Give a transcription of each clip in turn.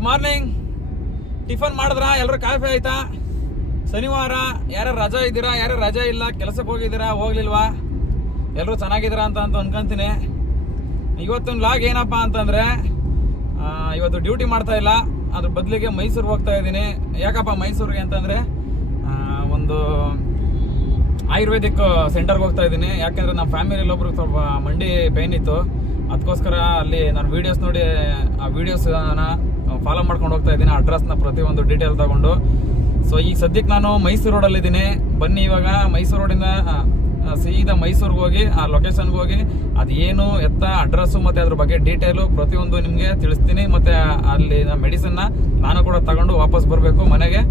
Good morning. Tiffin ಮಾಡಿದ್ರ? ಎಲ್ಲರೂ coffee ಆಯ್ತಾ? ಶನಿವಾರ ಯಾರು ರಜಾ ಇದ್ದೀರಾ? ಯಾರು ರಜಾ ಇಲ್ಲ, ಕೆಲಸಕ್ಕೆ ಹೋಗಿದ್ದೀರಾ, ಹೋಗ್ಲಿಲ್ವಾ? ಎಲ್ಲರೂ ಚೆನ್ನಾಗಿದ್ದೀರಾ ಅಂತ ಅನ್ಕೊಂತೀನಿ. ಇವತ್ತಿನ ಲಾಗ್ ಏನಪ್ಪ ಅಂತಂದ್ರೆ, ಇವತ್ತು ಡ್ಯೂಟಿ ಮಾಡ್ತಾ ಇಲ್ಲ, ಅದ್ರ ಬದಲಿಗೆ ಮೈಸೂರಿಗೆ ಹೋಗ್ತಾ ಇದ್ದೀನಿ. ಯಾಕಪ್ಪ ಮೈಸೂರಿಗೆ ಅಂತಂದ್ರೆ, ಒಂದು ಆಯುರ್ವೇದಿಕ್ ಸೆಂಟರ್ಗೆ ಹೋಗ್ತಾ ಇದ್ದೀನಿ. ಯಾಕೆಂದ್ರೆ ನಮ್ಮ ಫ್ಯಾಮಿಲಿಯಲ್ಲಿ ಒಬ್ರಿಗೆ ಸ್ವಲ್ಪ ಮಂಡಿ ಪೇನ್ ಇತ್ತು, ಅದಕ್ಕೋಸ್ಕರ ಅಲ್ಲಿ ನಾನು ವೀಡಿಯೋಸ್ ನೋಡಿ ಆ ವೀಡಿಯೋಸ್ನ ಫಾಲೋ ಮಾಡ್ಕೊಂಡು ಹೋಗ್ತಾ ಇದ್ದೀನಿ. ಅಡ್ರೆಸ್ನ ಪ್ರತಿಯೊಂದು ಡೀಟೇಲ್ ತಗೊಂಡು. ಸೊ ಈಗ ಸದ್ಯಕ್ಕೆ ನಾನು ಮೈಸೂರು ರೋಡಲ್ಲಿದ್ದೀನಿ. ಬನ್ನಿ ಇವಾಗ ಮೈಸೂರು ರೋಡಿಂದ ಸೀದಾ ಮೈಸೂರಿಗೆ ಹೋಗಿ ಆ ಲೊಕೇಶನ್ಗೆ ಹೋಗಿ ಅದೇನು ಎತ್ತ ಅಡ್ರೆಸ್ಸು ಮತ್ತು ಅದ್ರ ಬಗ್ಗೆ ಡೀಟೇಲು ಪ್ರತಿಯೊಂದು ನಿಮಗೆ ತಿಳಿಸ್ತೀನಿ. ಮತ್ತು ಅಲ್ಲಿ ಮೆಡಿಸಿನ್ನ ನಾನು ಕೂಡ ತಗೊಂಡು ವಾಪಸ್ ಬರಬೇಕು ಮನೆಗೆ.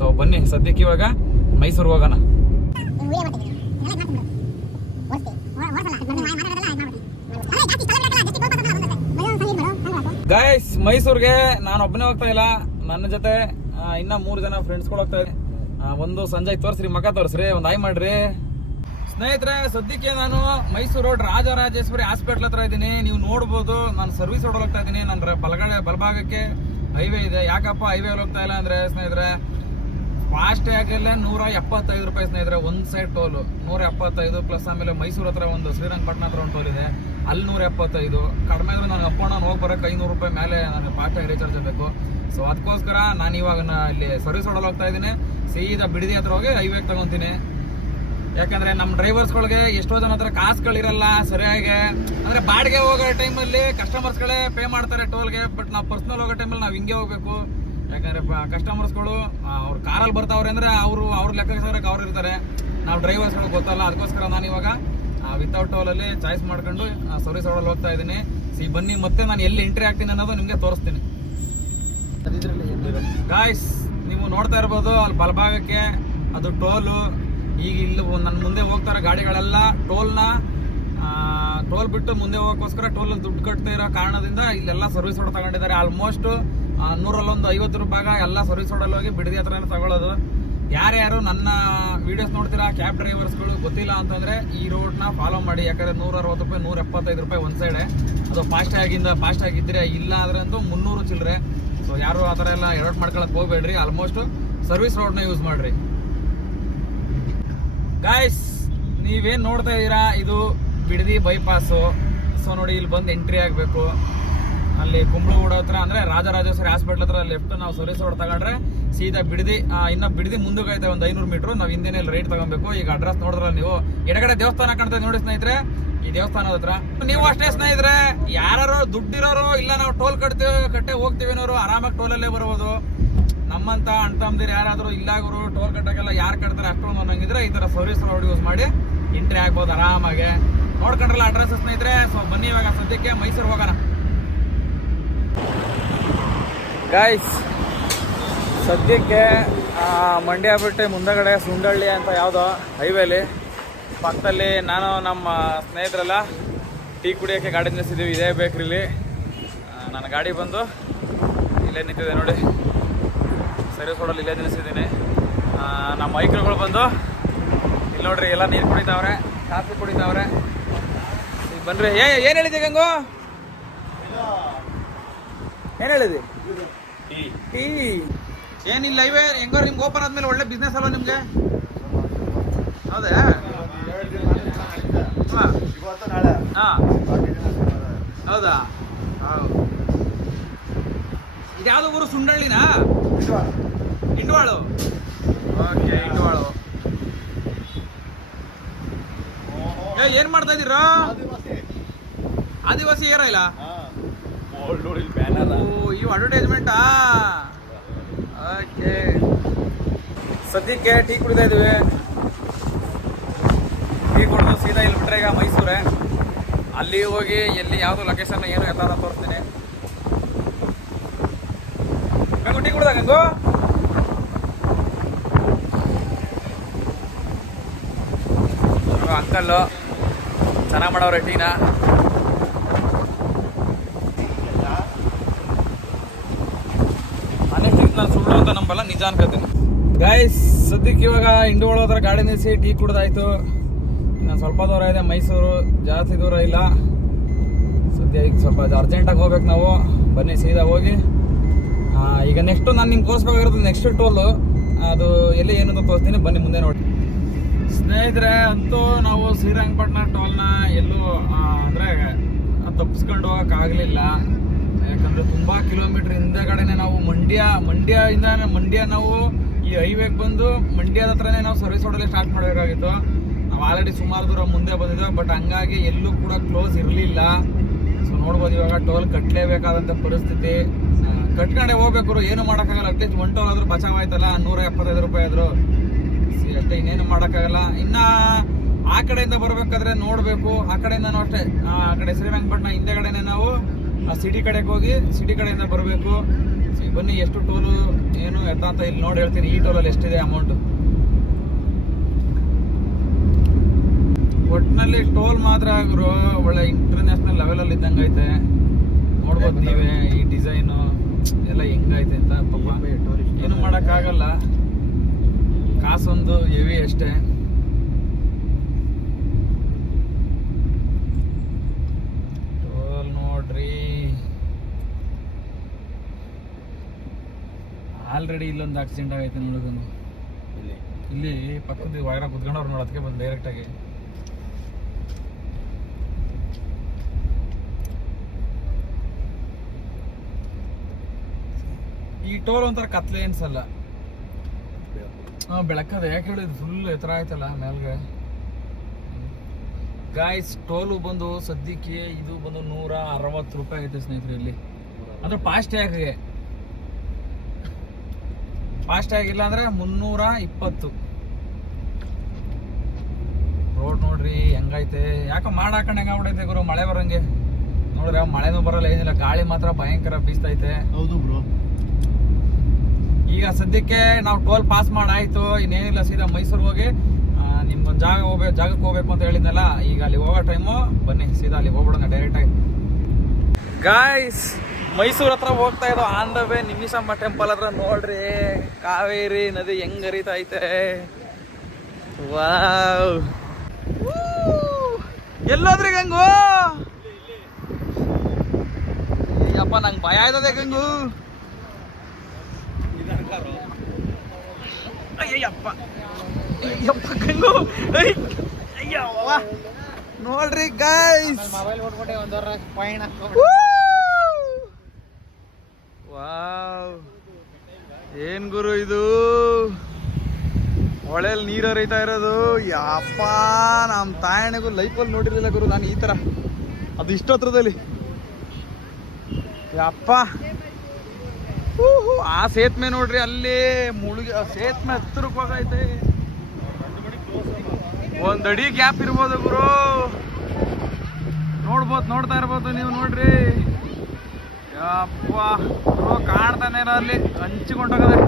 ಸೊ ಬನ್ನಿ ಸದ್ಯಕ್ಕೆ ಇವಾಗ ಮೈಸೂರಿಗೆ ಹೋಗೋಣ. ಗೈಸ್, ಮೈಸೂರಿಗೆ ನಾನು ಒಬ್ಬನೇ ಹೋಗ್ತಾ ಇಲ್ಲ, ನನ್ನ ಜೊತೆ ಇನ್ನ 3 ಜನ ಫ್ರೆಂಡ್ಸ್ಗಳು ಹೋಗ್ತಾ ಇದ್ದಾರೆ. ಒಂದು ಸಂಜಯ್ ತೋರಿಸ್ರಿ, ಮಗ ತೋರಿಸ್ರಿ, ಒಂದು ಆಯ್ ಮಾಡ್ರಿ. ಸ್ನೇಹಿತರೆ, ಸದ್ಯಕ್ಕೆ ನಾನು ಮೈಸೂರು ರೋಡ್ ರಾಜರಾಜೇಶ್ವರಿ ಹಾಸ್ಪಿಟಲ್ ಹತ್ರ ಇದ್ದೀನಿ. ನೀವು ನೋಡ್ಬೋದು, ನಾನು ಸರ್ವಿಸ್ ರೋಡ್ ಹೋಗ್ತಾ ಇದ್ದೀನಿ. ನನ್ನ ಬಲಭಾಗಕ್ಕೆ ಹೈವೇ ಇದೆ. ಯಾಕಪ್ಪ ಹೈವೇ ಹೋಗ್ತಾ ಇಲ್ಲ ಅಂದ್ರೆ ಸ್ನೇಹಿತರೆ, ಫಾಸ್ಟ್ ಟ್ಯಾಗಲ್ಲೇ 175 ರೂಪಾಯಿ ಸ್ನೇಹಿತರೆ. ಒಂದು ಸೈಡ್ ಟೋಲು 175 ಪ್ಲಸ್ ಆಮೇಲೆ ಮೈಸೂರು ಹತ್ರ ಒಂದು ಶ್ರೀರಂಗಪಟ್ಟಣ ಹತ್ರ ಒಂದು ಟೋಲ್ ಇದೆ, ಅಲ್ಲಿ 175. ಕಡಿಮೆ ಅಂದ್ರೆ ನಾನು ಅಪ್ ಅಂಡ್ ಡೌನ್ ಹೋಗಿ ಬರೋಕೆ 500 ರೂಪಾಯಿ ಮೇಲೆ ನನಗೆ ಫಾಸ್ಟ್ ಟ್ಯಾಗ್ ರೀಚಾರ್ಜ್ ಆಗಬೇಕು. ಸೊ ಅದಕ್ಕೋಸ್ಕರ ನಾನು ಇವಾಗ ಇಲ್ಲಿ ಸರ್ವಿಸ್ ರೋಡಲ್ಲಿ ಹೋಗ್ತಾ ಇದ್ದೀನಿ. ಸೀದಾ ಬಿಡದಿ ಹತ್ರ ಹೋಗಿ ಹೈವೇಗೆ ತಗೊಂತೀನಿ. ಯಾಕಂದ್ರೆ ನಮ್ಮ ಡ್ರೈವರ್ಸ್ಗಳಿಗೆ ಎಷ್ಟೋ ಜನ ಹತ್ರ ಕಾಸುಗಳಿರಲ್ಲ ಸರಿಯಾಗಿ. ಅಂದ್ರೆ ಬಾಡಿಗೆ ಹೋಗೋ ಟೈಮಲ್ಲಿ ಕಸ್ಟಮರ್ಸ್ಗಳೇ ಪೇ ಮಾಡ್ತಾರೆ ಟೋಲ್ಗೆ, ಬಟ್ ನಾವು ಪರ್ಸನಲ್ ಹೋಗೋ ಟೈಮಲ್ಲಿ ನಾವು ಹಿಂಗೆ ಹೋಗ್ಬೇಕು. ಯಾಕಂದ್ರೆ ಕಸ್ಟಮರ್ಸ್ಗಳು ಅವ್ರು ಕಾರಲ್ಲಿ ಬರ್ತಾವ್ರೆ ಅಂದ್ರೆ ಅವ್ರ ಲೆಕ್ಕಾಚಾರಕ್ಕೆ ಅವ್ರು ಇರ್ತಾರೆ, ನಾವು ಡ್ರೈವರ್ಸ್ಗಳು ಗೊತ್ತಲ್ಲ. ಅದಕ್ಕೋಸ್ಕರ ನಾನು ಇವಾಗ ವಿತೌಟ್ ಟೋಲಲ್ಲಿ ಚಾಯ್ಸ್ ಮಾಡ್ಕೊಂಡು ಸರ್ವಿಸ್ ರೋಡಲ್ಲಿ ಹೋಗ್ತಾ ಇದ್ದೀನಿ. ಬನ್ನಿ ಮತ್ತೆ ನಾನು ಎಲ್ಲಿ ಎಂಟ್ರಿ ಆಗ್ತೀನಿ ಅನ್ನೋದು ನಿಮಗೆ ತೋರಿಸ್ತೀನಿ. ಗಾಯ್ಸ್, ನೀವು ನೋಡ್ತಾ ಇರ್ಬೋದು ಅಲ್ಲಿ ಬಲಭಾಗಕ್ಕೆ ಅದು ಟೋಲು. ಈಗ ಇಲ್ಲಿ ನನ್ನ ಮುಂದೆ ಹೋಗ್ತಾರ ಗಾಡಿಗಳೆಲ್ಲ ಟೋಲ್ ಬಿಟ್ಟು ಮುಂದೆ ಹೋಗೋಕ್ಕೋಸ್ಕರ ಟೋಲ್ ದುಡ್ಡು ಕಟ್ತಾ ಇರೋ ಕಾರಣದಿಂದ ಇಲ್ಲೆಲ್ಲ ಸರ್ವಿಸ್ ರೋಡ್ ತಗೊಂಡಿದ್ದಾರೆ. ಆಲ್ಮೋಸ್ಟ್ 150 ರೂಪಾಯಿ ಎಲ್ಲ ಸರ್ವಿಸ್ ರೋಡಲ್ಲಿ ಹೋಗಿ ಬಿಡದಿ ಹತ್ರ ತಗೊಳ್ಳೋದು. ಯಾರ್ಯಾರು ನನ್ನ ವಿಡಿಯೋಸ್ ನೋಡ್ತೀರಾ ಕ್ಯಾಬ್ ಡ್ರೈವರ್ಸ್ಗಳು ಗೊತ್ತಿಲ್ಲ ಅಂತಂದ್ರೆ ಈ ರೋಡ್ನ ಫಾಲೋ ಮಾಡಿ. ಯಾಕಂದ್ರೆ 160 ರೂಪಾಯಿ 175 ರೂಪಾಯಿ ಒಂದು ಸೈಡೆ. ಅದು ಫಾಸ್ಟ್ ಆಗಿದ್ರೆ, ಇಲ್ಲ ಅಂದ್ರೆ ಅಂತೂ 300 ಚಿಲ್ಲರೆ. ಸೊ ಯಾರು ಆ ಥರ ಎಲ್ಲ ಎಡವಟ್ ಮಾಡ್ಕೊಳಕ್ ಹೋಗ್ಬೇಡ್ರಿ. ಆಲ್ಮೋಸ್ಟ್ ಸರ್ವಿಸ್ ರೋಡ್ನ ಯೂಸ್ ಮಾಡ್ರಿ. ಗಾಯ್ಸ್, ನೀವೇನ್ ನೋಡ್ತಾ ಇದ್ದೀರಾ, ಇದು ಬಿಡದಿ ಬೈಪಾಸು. ಸೊ ನೋಡಿ, ಇಲ್ಲಿ ಬಂದು ಎಂಟ್ರಿ ಆಗಬೇಕು. ಅಲ್ಲಿ ಕುಂಬಳಗೂಡ ಹತ್ರ ಅಂದ್ರೆ ರಾಜರಾಜೇಶ್ವರಿ ಹಾಸ್ಪಿಟಲ್ ಹತ್ರ ಲೆಫ್ಟ್ ನಾವು ಸರ್ವಿಸ್ ರೋಡ್ ತಗೊಂಡ್ರೆ ಸೀದಾ ಬಿಡದಿ. ಇನ್ನ ಬಿಡದಿ ಮುಂದಕ್ಕೆ ಐತೆ ಒಂದು 500 ಮೀಟರ್. ನಾವು ಹಿಂದೆನೇ ರೈಟ್ ತಗೊಬೇಕು. ಈಗ ಅಡ್ರೆಸ್ ನೋಡಿದ್ರ ನೀವು ಎಡಗಡೆ ದೇವಸ್ಥಾನ ಕಾಣ್ತಾ ನೋಡಿ ಸ್ನೇಹಿತರೆ, ಈ ದೇವಸ್ಥಾನದ ಹತ್ರ. ನೀವು ಅಷ್ಟೇ ಸ್ನೇಹಿತರೆ, ಯಾರು ದುಡ್ಡಿರೋರು ಇಲ್ಲ ನಾವು ಟೋಲ್ ಕಟ್ಟೆ ಹೋಗ್ತೀವಿ ಅನ್ನೋರು ಆರಾಮಾಗಿ ಟೋಲಲ್ಲೇ ಬರ್ಬೋದು. ನಮ್ಮಂತ ಅಣ್ತಂದಿರು ಯಾರಾದರೂ ಇಲ್ಲಾಗರು ಟೋಲ್ ಕಟ್ಟಕ್ಕೆಲ್ಲ ಯಾರು ಕಟ್ತಾರೆ ಅಷ್ಟೊಂದು ಅನ್ನಂಗಿದ್ರೆ ಈ ತರ ಸರ್ವಿಸ್ ರೋಡ್ ಯೂಸ್ ಮಾಡಿ ಎಂಟ್ರಿ ಆಗ್ಬೋದು ಆರಾಮಾಗೆ. ನೋಡ್ಕೊಂಡ್ರಲ್ಲ ಅಡ್ರೆಸ್ ಸ್ನೇಹಿತರೆ. ಸೊ ಬನ್ನಿ ಇವಾಗ ಸದ್ಯಕ್ಕೆ ಮೈಸೂರು ಹೋಗೋಣ. ಗಾಯ್ಸ್, ಸದ್ಯಕ್ಕೆ ಮಂಡ್ಯ ಬಿಟ್ಟು ಮುಂದಗಡೆ ಸುಂಡಳ್ಳಿ ಅಂತ ಯಾವುದೋ ಹೈವೇಲಿ ಪಕ್ಕದಲ್ಲಿ ನಾನು ನಮ್ಮ ಸ್ನೇಹಿತರೆಲ್ಲ ಟೀ ಕುಡಿಯೋಕ್ಕೆ ಗಾಡಿ ನಿಲ್ಲಿಸಿದ್ದೀವಿ. ಇದೇ ಬೇಕ್ರಿಲಿ ನನ್ನ ಗಾಡಿ ಬಂದು ಇಲ್ಲೇ ನಿಂತಿದೆ ನೋಡಿ, ಸರ್ವಿಸ್ ರೋಡಲ್ಲಿ ಇಲ್ಲೇ ನಿಲ್ಲಿಸಿದ್ದೀನಿ. ನಮ್ಮ ಮೈಕ್ರುಗಳು ಬಂದು ಇಲ್ಲಿ ನೋಡ್ರಿ ಎಲ್ಲ ನೀರು ಕುಡಿತಾವ್ರೆ, ಕಾಫಿ ಕುಡಿತಾವ್ರೆ. ಈಗ ಬನ್ರಿ. ಏನು ಹೇಳಿದೆ ಗಂಗು? ಏನು ಹೇಳಿದೆ? ಟೀ. ಏನಿಲ್ಲ, ಹೈವೇ ಹೆಂಗೋ ನಿಮ್ಗೆ ಓಪನ್ ಆದ್ಮೇಲೆ ಒಳ್ಳೆ ಬಿಸ್ನೆಸ್ ಅಲ್ವಾ ನಿಮ್ಗೆ? ಹೌದಾ? ಹೌದಾ? ಇದ್ಯಾವುದು ಊರು? ಸುಂಡಳ್ಳಿನಾ? ಇಂಡವಾಳು. ಓಕೆ, ಇಂಡವಾಳು. ಏನ್ ಮಾಡ್ತಾ ಇದ್ದೀರಾ? ಆದಿವಾಸಿ ಏರ ಇಲ್ಲ ಇವು ಅಡ್ವರ್ಟೈಸ್ಮೆಂಟಾ? ಓಕೆ, ಸದ್ಯಕ್ಕೆ ಟೀ ಕುಡಿತಾ ಇದೀವಿ. ಟೀ ಕುಡಿದು ಸೀದಾ ಇಲ್ಲಿ ಬಿಟ್ರೆ ಈಗ ಮೈಸೂರೇ. ಅಲ್ಲಿ ಹೋಗಿ ಎಲ್ಲಿ ಯಾವುದು ಲೊಕೇಶನ್ ಏನು ಎಲ್ಲ ತೋರಿಸ್ತೀನಿ. ಗಂಗು ಟೀ ಕುಡ್ದ? ಗಂಗು ಅಂಕಲ್ಲು ಚೆನ್ನಾಗಿ ಮಾಡವ್ರೆ ಟೀನ. ನಾನು ಸುಳ್ಳು ಅಂತ ನಂಬಲ್ಲ, ನಿಜ ಅನ್ಕೋತೀನಿ. ಗಾಯ್ಸ್, ಸದ್ಯಕ್ಕೆ ಇವಾಗ ಇಂಡೋಳ ಹತ್ರ ಗಾಡಿ ನಿಲ್ಲಿಸಿ ಟೀ ಕುಡ್ದಾಯ್ತು. ಇನ್ನು ಸ್ವಲ್ಪ ದೂರ ಇದೆ ಮೈಸೂರು, ಜಾಸ್ತಿ ದೂರ ಇಲ್ಲ. ಸದ್ಯ ಈಗ ಸ್ವಲ್ಪ ಅರ್ಜೆಂಟಾಗಿ ಹೋಗ್ಬೇಕು ನಾವು. ಬನ್ನಿ ಸೀದಾ ಹೋಗಿ ಈಗ ನೆಕ್ಸ್ಟ್ ನಾನು ನಿಮ್ಗೆ ತೋರಿಸ್ಬೇಕಾಗಿರೋದು ನೆಕ್ಸ್ಟ್ ಟೋಲು, ಅದು ಎಲ್ಲಿ ಏನು ಅಂತ ತೋರಿಸ್ತೀನಿ, ಬನ್ನಿ ಮುಂದೆ ನೋಡಿ. ಸ್ನೇಹಿತರೆ, ಅಂತೂ ನಾವು ಶ್ರೀರಂಗಪಟ್ಟಣ ಟೋಲ್ನ ಎಲ್ಲೂ ಅಂದರೆ ತಪ್ಪಿಸ್ಕೊಂಡು ಹೋಗೋಕ್ಕಾಗಲಿಲ್ಲ. ಯಾಕಂದರೆ ತುಂಬ ಕಿಲೋಮೀಟ್ರ್ ಹಿಂದೆಗಡೆನೆ ನಾವು ಮಂಡ್ಯ ನಾವು ಈ ಹೈವೇಗೆ ಬಂದು ಮಂಡ್ಯದ ಹತ್ರನೇ ನಾವು ಸರ್ವಿಸ್ ರೋಡಲ್ಲಿ ಸ್ಟಾರ್ಟ್ ಮಾಡಬೇಕಾಗಿತ್ತು. ನಾವು ಆಲ್ರೆಡಿ ಸುಮಾರು ದೂರ ಮುಂದೆ ಬಂದಿದ್ದೆವು, ಬಟ್ ಹಂಗಾಗಿ ಎಲ್ಲೂ ಕೂಡ ಕ್ಲೋಸ್ ಇರಲಿಲ್ಲ. ಸೊ ನೋಡ್ಬೋದು, ಇವಾಗ ಟೋಲ್ ಕಟ್ಟಲೇಬೇಕಾದಂಥ ಪರಿಸ್ಥಿತಿ. ಕಟ್ಕೊಂಡೆ ಹೋಗ್ಬೇಕು, ಏನು ಮಾಡೋಕ್ಕಾಗಲ್ಲ. ಅಟ್ಲೀಸ್ಟ್ ಒನ್ ಟೋಲ್ ಆದರೂ ಬಚಾವಾಯ್ತಲ್ಲ, 175 ರೂಪಾಯಿ ಆದರೂ ಅಷ್ಟೇ, ಇನ್ನೇನು ಮಾಡೋಕ್ಕಾಗಲ್ಲ. ಇನ್ನು ಆ ಕಡೆಯಿಂದ ಬರಬೇಕಾದ್ರೆ ನೋಡಬೇಕು, ಆ ಕಡೆಯಿಂದನೂ ಅಷ್ಟೇ, ಆ ಕಡೆ ಶ್ರೀರಂಗಪಟ್ಟಣ ಹಿಂದೆಗಡೆನೆ ನಾವು ಸಿಟಿ ಕಡೆಗೆ ಹೋಗಿ ಸಿಟಿ ಕಡೆಯಿಂದ ಬರಬೇಕು. ಬನ್ನಿ ಎಷ್ಟು ಟೋಲು ಏನು ಎತ್ತ ಅಂತ ಇಲ್ಲಿ ನೋಡಿ ಹೇಳ್ತೀನಿ. ಈ ಟೋಲಲ್ಲಿ ಎಷ್ಟಿದೆ ಅಮೌಂಟು. ಒಟ್ಟಿನಲ್ಲಿ ಟೋಲ್ ಮಾತ್ರ ಆಗಿರೋ ಒಳ್ಳೆ ಇಂಟರ್ನ್ಯಾಷನಲ್ ಲೆವೆಲಲ್ಲಿ ಇದ್ದಂಗೆ ಐತೆ. ನೋಡ್ಬೋದು ನೀವೇ ಈ ಡಿಸೈನು ಎಲ್ಲ ಹೆಂಗೈತೆ ಅಂತ. ಪಾಪ ಏನು ಮಾಡೋಕ್ಕಾಗಲ್ಲ, ಕಾಸೊಂದು ಹೆವಿ ಅಷ್ಟೇ. ಟೋಲ್ ನೋಡ್ರಿ, ಆಲ್ರೆಡಿ ಇಲ್ಲೊಂದು ಆಕ್ಸಿಡೆಂಟ್ ಆಗೈತೆ ನೋಡೋದನ್ನು. ಇಲ್ಲಿ ಪಕ್ಕದ ವಾಯರ ಕುತ್ಕೊಂಡವ್ರು ನೋಡೋದಕ್ಕೆ ಬಂದು ಡೈರೆಕ್ಟಾಗಿ. ಈ ಟೋಲ್ ಒಂಥರ ಕತ್ಲೆ ಅನ್ಸಲ್ಲ, ಬೆಳಕದ. ಯಾಕೆ ಹೇಳಿದ್ರು ಫುಲ್ ಎತ್ತರ ಆಯ್ತಲ್ಲ ಮೇಲ್ಗೆ. ಗಾಯ್ಸ್, ಟೋಲು ಬಂದು ಸದ್ಯಕ್ಕೆ ಇದು ಬಂದು 160 ರೂಪಾಯಿ ಐತೆ ಸ್ನೇಹಿತರೆ ಇಲ್ಲಿ. ಅಂದ್ರೆ ಫಾಸ್ಟ್ ಟ್ಯಾಗ್ ಇಲ್ಲ ಅಂದ್ರೆ 320. ರೋಡ್ ನೋಡ್ರಿ ಹೆಂಗೈತೆ. ಯಾಕೋ ಮಾಡಾಕಂಡ್ ಹೆಂಗಾಗ್ಬಿಡೈತೆ ಗುರು, ಮಳೆ ಬರಂಗೆ. ನೋಡ್ರಿ ಮಳೆನೂ ಬರಲ್ಲ, ಏನಿಲ್ಲ, ಗಾಳಿ ಮಾತ್ರ ಭಯಂಕರ ಬೀಸ್ತೈತೆ. ಹೌದು ಬ್ರೋ. ಈಗ ಸದ್ಯಕ್ಕೆ ನಾವು ಟೋಲ್ ಪಾಸ್ ಮಾಡಾಯ್ತು, ಇನ್ನೇನಿಲ್ಲ, ಸೀದಾ ಮೈಸೂರಿಗೆ ಹೋಗಿ ನಿಮ್ಮ ಜಾಗಕ್ಕೆ ಹೋಗ್ಬೇಕು ಅಂತ ಹೇಳಿದ್ನಲ್ಲ, ಈಗ ಅಲ್ಲಿ ಹೋಗೋ ಟೈಮು. ಬನ್ನಿ ಸೀದಾ ಅಲ್ಲಿ ಹೋಗ್ಬಿಡೋಣ ಡೈರೆಕ್ಟಾಗಿ. ಗಾಯ್ಸ್, ಮೈಸೂರು ಹತ್ರ ಹೋಗ್ತಾ ಇದ್ದೋ ಆನ್ ದ ವೇ ನಿಮಿಷಮ್ಮ ಟೆಂಪಲ್ ಹತ್ರ ನೋಡ್ರಿ ಕಾವೇರಿ ನದಿ ಹೆಂಗ್ ಹರಿತಾ ಐತೆ. ವಾವ್, ಎಲ್ಲೋದ್ರಿ ಗಂಗು? ಅಪ್ಪ ನಂಗೆ ಭಯ ಆಯ್ತದೆ ಗಂಗು. ಅಯ್ಯಪ್ಪ ಗಂಗು, ಅಯ್ಯವ್ವ ನೋಡ್ರಿ ಗೈಸ್. ವಾವ್, ಏನ್ ಗುರು ಇದು, ಹೊಳೆಯಲ್ಲಿ ನೀರು ಹರಿತಾ ಇರೋದು. ಯಪ್ಪ, ನಮ್ಮ ತಾಯಣೆಗೂ ಲೈಫಲ್ಲಿ ನೋಡಿರ್ಲಿಲ್ಲ ಗುರು ನಾನು ಈ ತರ, ಅದು ಇಷ್ಟು ಹತ್ರದಲ್ಲಿ. ಯಪ್ಪ, ಆ ಸೇತುವೆ ನೋಡ್ರಿ, ಅಲ್ಲಿ ಮುಳುಗಿ ಸೇತುವೆ ಹತ್ತಿರಕ್ಕೆ ಹೋಗೈತೆ. ಒಂದ್ ಅಡಿ ಗ್ಯಾಪ್ ಇರ್ಬೋದು ಗುರು, ನೋಡ್ತಾ ಇರ್ಬೋದು ನೀವು. ನೋಡ್ರಿ ಯಪ್ಪ ಗುರು, ಕಾಣ್ತಾನೆ ಇಲ್ಲ, ಅಲ್ಲಿ ಹಂಚಿಕೊಂಡೋಗದೆ.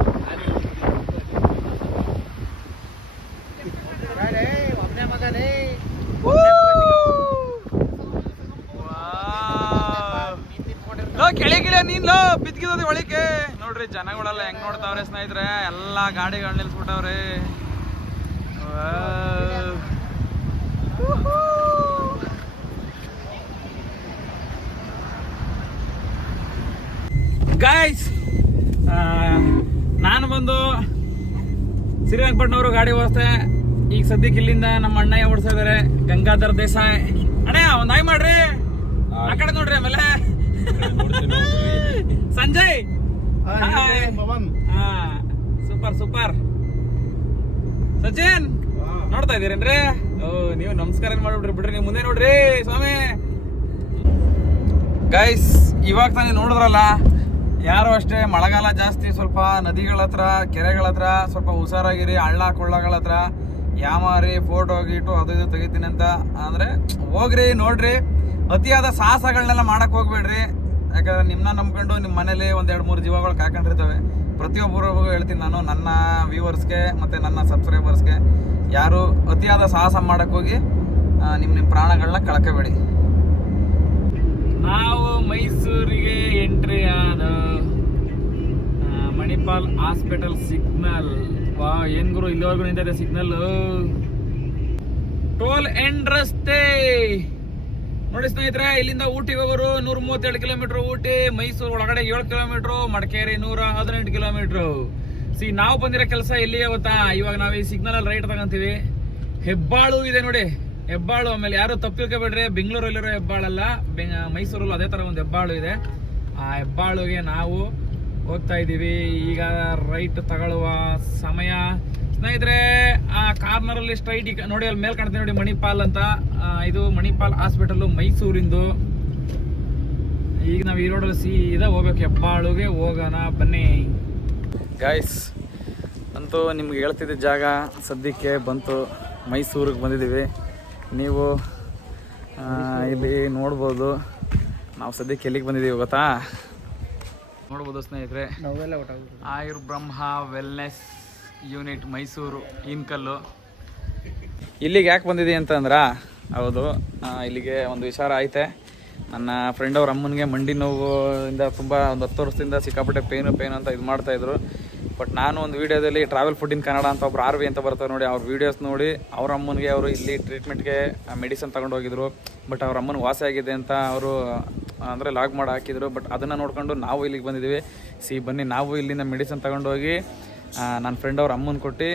ಕೆಳಗಿಳ ನೀನ್ಲೋ ಬಿದ್ದಿರೋದು ಒಳಗೆ. ನೋಡ್ರಿ ಜನಗಳೆಲ್ಲ ಹೆಂಗ್ ನೋಡ್ತಾವ್ರೆ ಸ್ನೇಹಿತರೆ, ಎಲ್ಲಾ ಗಾಡಿಗಳು ನಿಲ್ಸ್ಬಿಟ್ಟವ್ರೆ. ಗಾಯ್ಸ್, ನಾನು ಬಂದು ಶ್ರೀರಂಗಪಟ್ಟಣವರು ಗಾಡಿ ಓಡಿಸ್ತೆ. ಈಗ ಸದ್ಯಕ್ಕೆ ಇಲ್ಲಿಂದ ನಮ್ಮ ಅಣ್ಣಯ್ಯ ಓಡಿಸ್ತಾ ಇದಾರೆ, ಗಂಗಾಧರ್ ದೇಸಾಯಿ. ಅಣ್ಣಯ್ಯ ಒಂದ್ ಆಯ್ ಮಾಡ್ರಿ, ಆ ಕಡೆ ನೋಡ್ರಿ. ಆಮೇಲೆ ಸಂಜಯ್, ಸೂಪರ್. ಸಚಿನ್ ನೋಡ್ತಾ ಇದೀರೇನ್ರಿ? ನೀವು ನಮಸ್ಕಾರ ಮಾಡ್ಬಿಡ್ರಿ, ಬಿಡ್ರಿ ನೀವು ಮುಂದೆ ನೋಡ್ರಿ ಸ್ವಾಮಿ. ಗೈಸ್, ಇವಾಗ ತಾನೇ ನೋಡಿದ್ರಲ್ಲ, ಯಾರು ಅಷ್ಟೇ ಮಳೆಗಾಲ ಜಾಸ್ತಿ, ಸ್ವಲ್ಪ ನದಿಗಳ ಹತ್ರ ಕೆರೆಗಳ ಹತ್ರ ಸ್ವಲ್ಪ ಹುಷಾರಾಗಿರಿ. ಹಳ್ಳ ಕೊಳ್ಳಗಳ ಹತ್ರ ಯಾಮಾರಿ ಫೋಟೋ ಗೀಟು ಅದು ಇದು ತೆಗಿತೀನಿ ಅಂತ ಅಂದ್ರೆ ಹೋಗ್ರಿ, ನೋಡ್ರಿ. ಅತಿಯಾದ ಸಾಹಸಗಳನ್ನೆಲ್ಲ ಮಾಡಕ್ ಹೋಗ್ಬೇಡ್ರಿ. ಯಾಕಂದ್ರೆ ನಿಮ್ಮನ್ನ ನಂಬ್ಕೊಂಡು ನಿಮ್ಮ ಮನೇಲಿ 1-2-3 ಜೀವಗಳು ಕಾಕೊಂಡಿರ್ತವೆ. ಪ್ರತಿಯೊಬ್ಬರಿಗೂ ಹೇಳ್ತೀನಿ ನಾನು, ನನ್ನ ವ್ಯೂವರ್ಸ್ಗೆ ಮತ್ತು ನನ್ನ ಸಬ್ಸ್ಕ್ರೈಬರ್ಸ್ಗೆ, ಯಾರು ಅತಿಯಾದ ಸಾಹಸ ಮಾಡಕ್ ಹೋಗಿ ನಿಮ್ಮ ಪ್ರಾಣಗಳನ್ನ ಕಳ್ಕೋಬೇಡಿ. ನಾವು ಮೈಸೂರಿಗೆ ಎಂಟ್ರಿ ಆದ ಮಣಿಪಾಲ್ ಹಾಸ್ಪಿಟಲ್ ಸಿಗ್ನಲ್. ವಾ, ಏನ್ ಗುರು ಇಲ್ಲಿವರೆಗೂ ನಿಂತಿದೆ ಸಿಗ್ನಲ್. ಟೋಲ್ ಎಂಡ್ ರಸ್ತೆ ನೋಡಿ ಸ್ನೇಹಿತರೆ, ಇಲ್ಲಿಂದ ಊಟಿಗೆ ಹೋಗೋರು 137 ಕಿಲೋಮೀಟರ್ ಊಟಿ, ಮೈಸೂರು ಒಳಗಡೆ 7 ಕಿಲೋಮೀಟರ್, ಮಡಿಕೇರಿ 118 ಕಿಲೋಮೀಟರ್. ನಾವು ಬಂದಿರೋ ಕೆಲಸ ಎಲ್ಲಿಗೆ ಗೊತ್ತಾ? ಇವಾಗ ನಾವು ಈ ಸಿಗ್ನಲ್ ಅಲ್ಲಿ ರೈಟ್ ತಗೊಂತೀವಿ. ಹೆಬ್ಬಾಳು ಇದೆ ನೋಡಿ, ಹೆಬ್ಬಾಳು. ಆಮೇಲೆ ಯಾರು ತಪ್ಪು ತಿಳ್ಕೊಬೇಡ್ರಿ, ಬೆಂಗಳೂರಲ್ಲಿರೋ ಹೆಬ್ಬಾಳಲ್ಲ, ಮೈಸೂರಲ್ಲಿ ಅದೇ ತರ ಒಂದು ಹೆಬ್ಬಾಳು ಇದೆ. ಆ ಹೆಬ್ಬಾಳುಗೆ ನಾವು ಹೋಗ್ತಾ ಇದೀವಿ. ಈಗ ರೈಟ್ ತಗೊಳ್ಳುವ ಸಮಯ ಸ್ನೇಹಿತರೆ. ಆ ಕಾರ್ನರ್ ಅಲ್ಲಿ ಸ್ಟ್ರೈಟ್ ನೋಡಿ, ಅಲ್ಲಿ ಮೇಲ್ ಕಾಣ್ತೀವಿ ನೋಡಿ, ಮಣಿಪಾಲ್ ಅಂತ. ಇದು ಮಣಿಪಾಲ್ ಹಾಸ್ಪಿಟಲ್ ಮೈಸೂರಿಂದು. ಈಗ ನಾವು ಈ ರೋಡಲ್ಲಿ ಸೀದಾ ಹೋಗ್ಬೇಕು, ಹೆಬ್ಬಾಳುಗೆ ಹೋಗೋಣ ಬನ್ನಿ ಗೈಸ್. ಅಂತೂ ನಿಮ್ಗೆ ಹೇಳ್ತಿದ್ದ ಜಾಗ ಸದ್ಯಕ್ಕೆ ಬಂತು, ಮೈಸೂರಿಗೆ ಬಂದಿದ್ದೀವಿ. ನೀವು ಇಲ್ಲಿ ನೋಡ್ಬೋದು ನಾವು ಸದ್ಯಕ್ಕೆ ಎಲ್ಲಿಗೆ ಬಂದಿದ್ದೀವಿ ಗೊತ್ತಾ? ನೋಡ್ಬೋದು ಸ್ನೇಹಿತರೆ, ಆಯುರ್ ಬ್ರಹ್ಮ ವೆಲ್ನೆಸ್ ಯೂನಿಟ್ ಮೈಸೂರು ಇನ್ಕಲ್ಲು. ಇಲ್ಲಿಗೆ ಯಾಕೆ ಬಂದಿದ್ದೀವಿ ಅಂತಂದ್ರೆ, ಹೌದು, ಇಲ್ಲಿಗೆ ಒಂದು ವಿಚಾರ ಐತೆ. ನನ್ನ ಫ್ರೆಂಡ್ ಅವ್ರ ಅಮ್ಮನಿಗೆ ಮಂಡಿ ನೋವಿಂದ ತುಂಬ ಒಂದು 10 ವರ್ಷದಿಂದ ಸಿಕ್ಕಾಪಟ್ಟೆ ಪೇನು ಅಂತ ಇದು ಮಾಡ್ತಾಯಿದ್ರು. ಬಟ್ ನಾನು ಒಂದು ವೀಡಿಯೋದಲ್ಲಿ ಟ್ರಾವೆಲ್ ಫುಡ್ ಇನ್ ಕನ್ನಡ ಅಂತ ಒಬ್ರು RV ಅಂತ ಬರ್ತಾರೆ ನೋಡಿ, ಅವ್ರ ವೀಡಿಯೋಸ್ ನೋಡಿ ಅವ್ರ ಅಮ್ಮನಿಗೆ ಅವರು ಇಲ್ಲಿ ಟ್ರೀಟ್ಮೆಂಟ್ಗೆ ಮೆಡಿಸಿನ್ ತಗೊಂಡು ಹೋಗಿದ್ರು. ಬಟ್ ಅವ್ರ ಅಮ್ಮನಿಗೆ ವಾಸಿ ಆಗಿದೆ ಅಂತ ಅವರು ಅಂದರೆ ಲಾಗ್ ಮಾಡಿ ಹಾಕಿದ್ರು. ಬಟ್ ಅದನ್ನು ನೋಡ್ಕೊಂಡು ನಾವು ಇಲ್ಲಿಗೆ ಬಂದಿದ್ದೀವಿ. ಬನ್ನಿ ನಾವು ಇಲ್ಲಿಂದ ಮೆಡಿಸಿನ್ ತಗೊಂಡೋಗಿ ನನ್ನ ಫ್ರೆಂಡ್ ಅವ್ರ ಅಮ್ಮನ ಕೊಟ್ಟು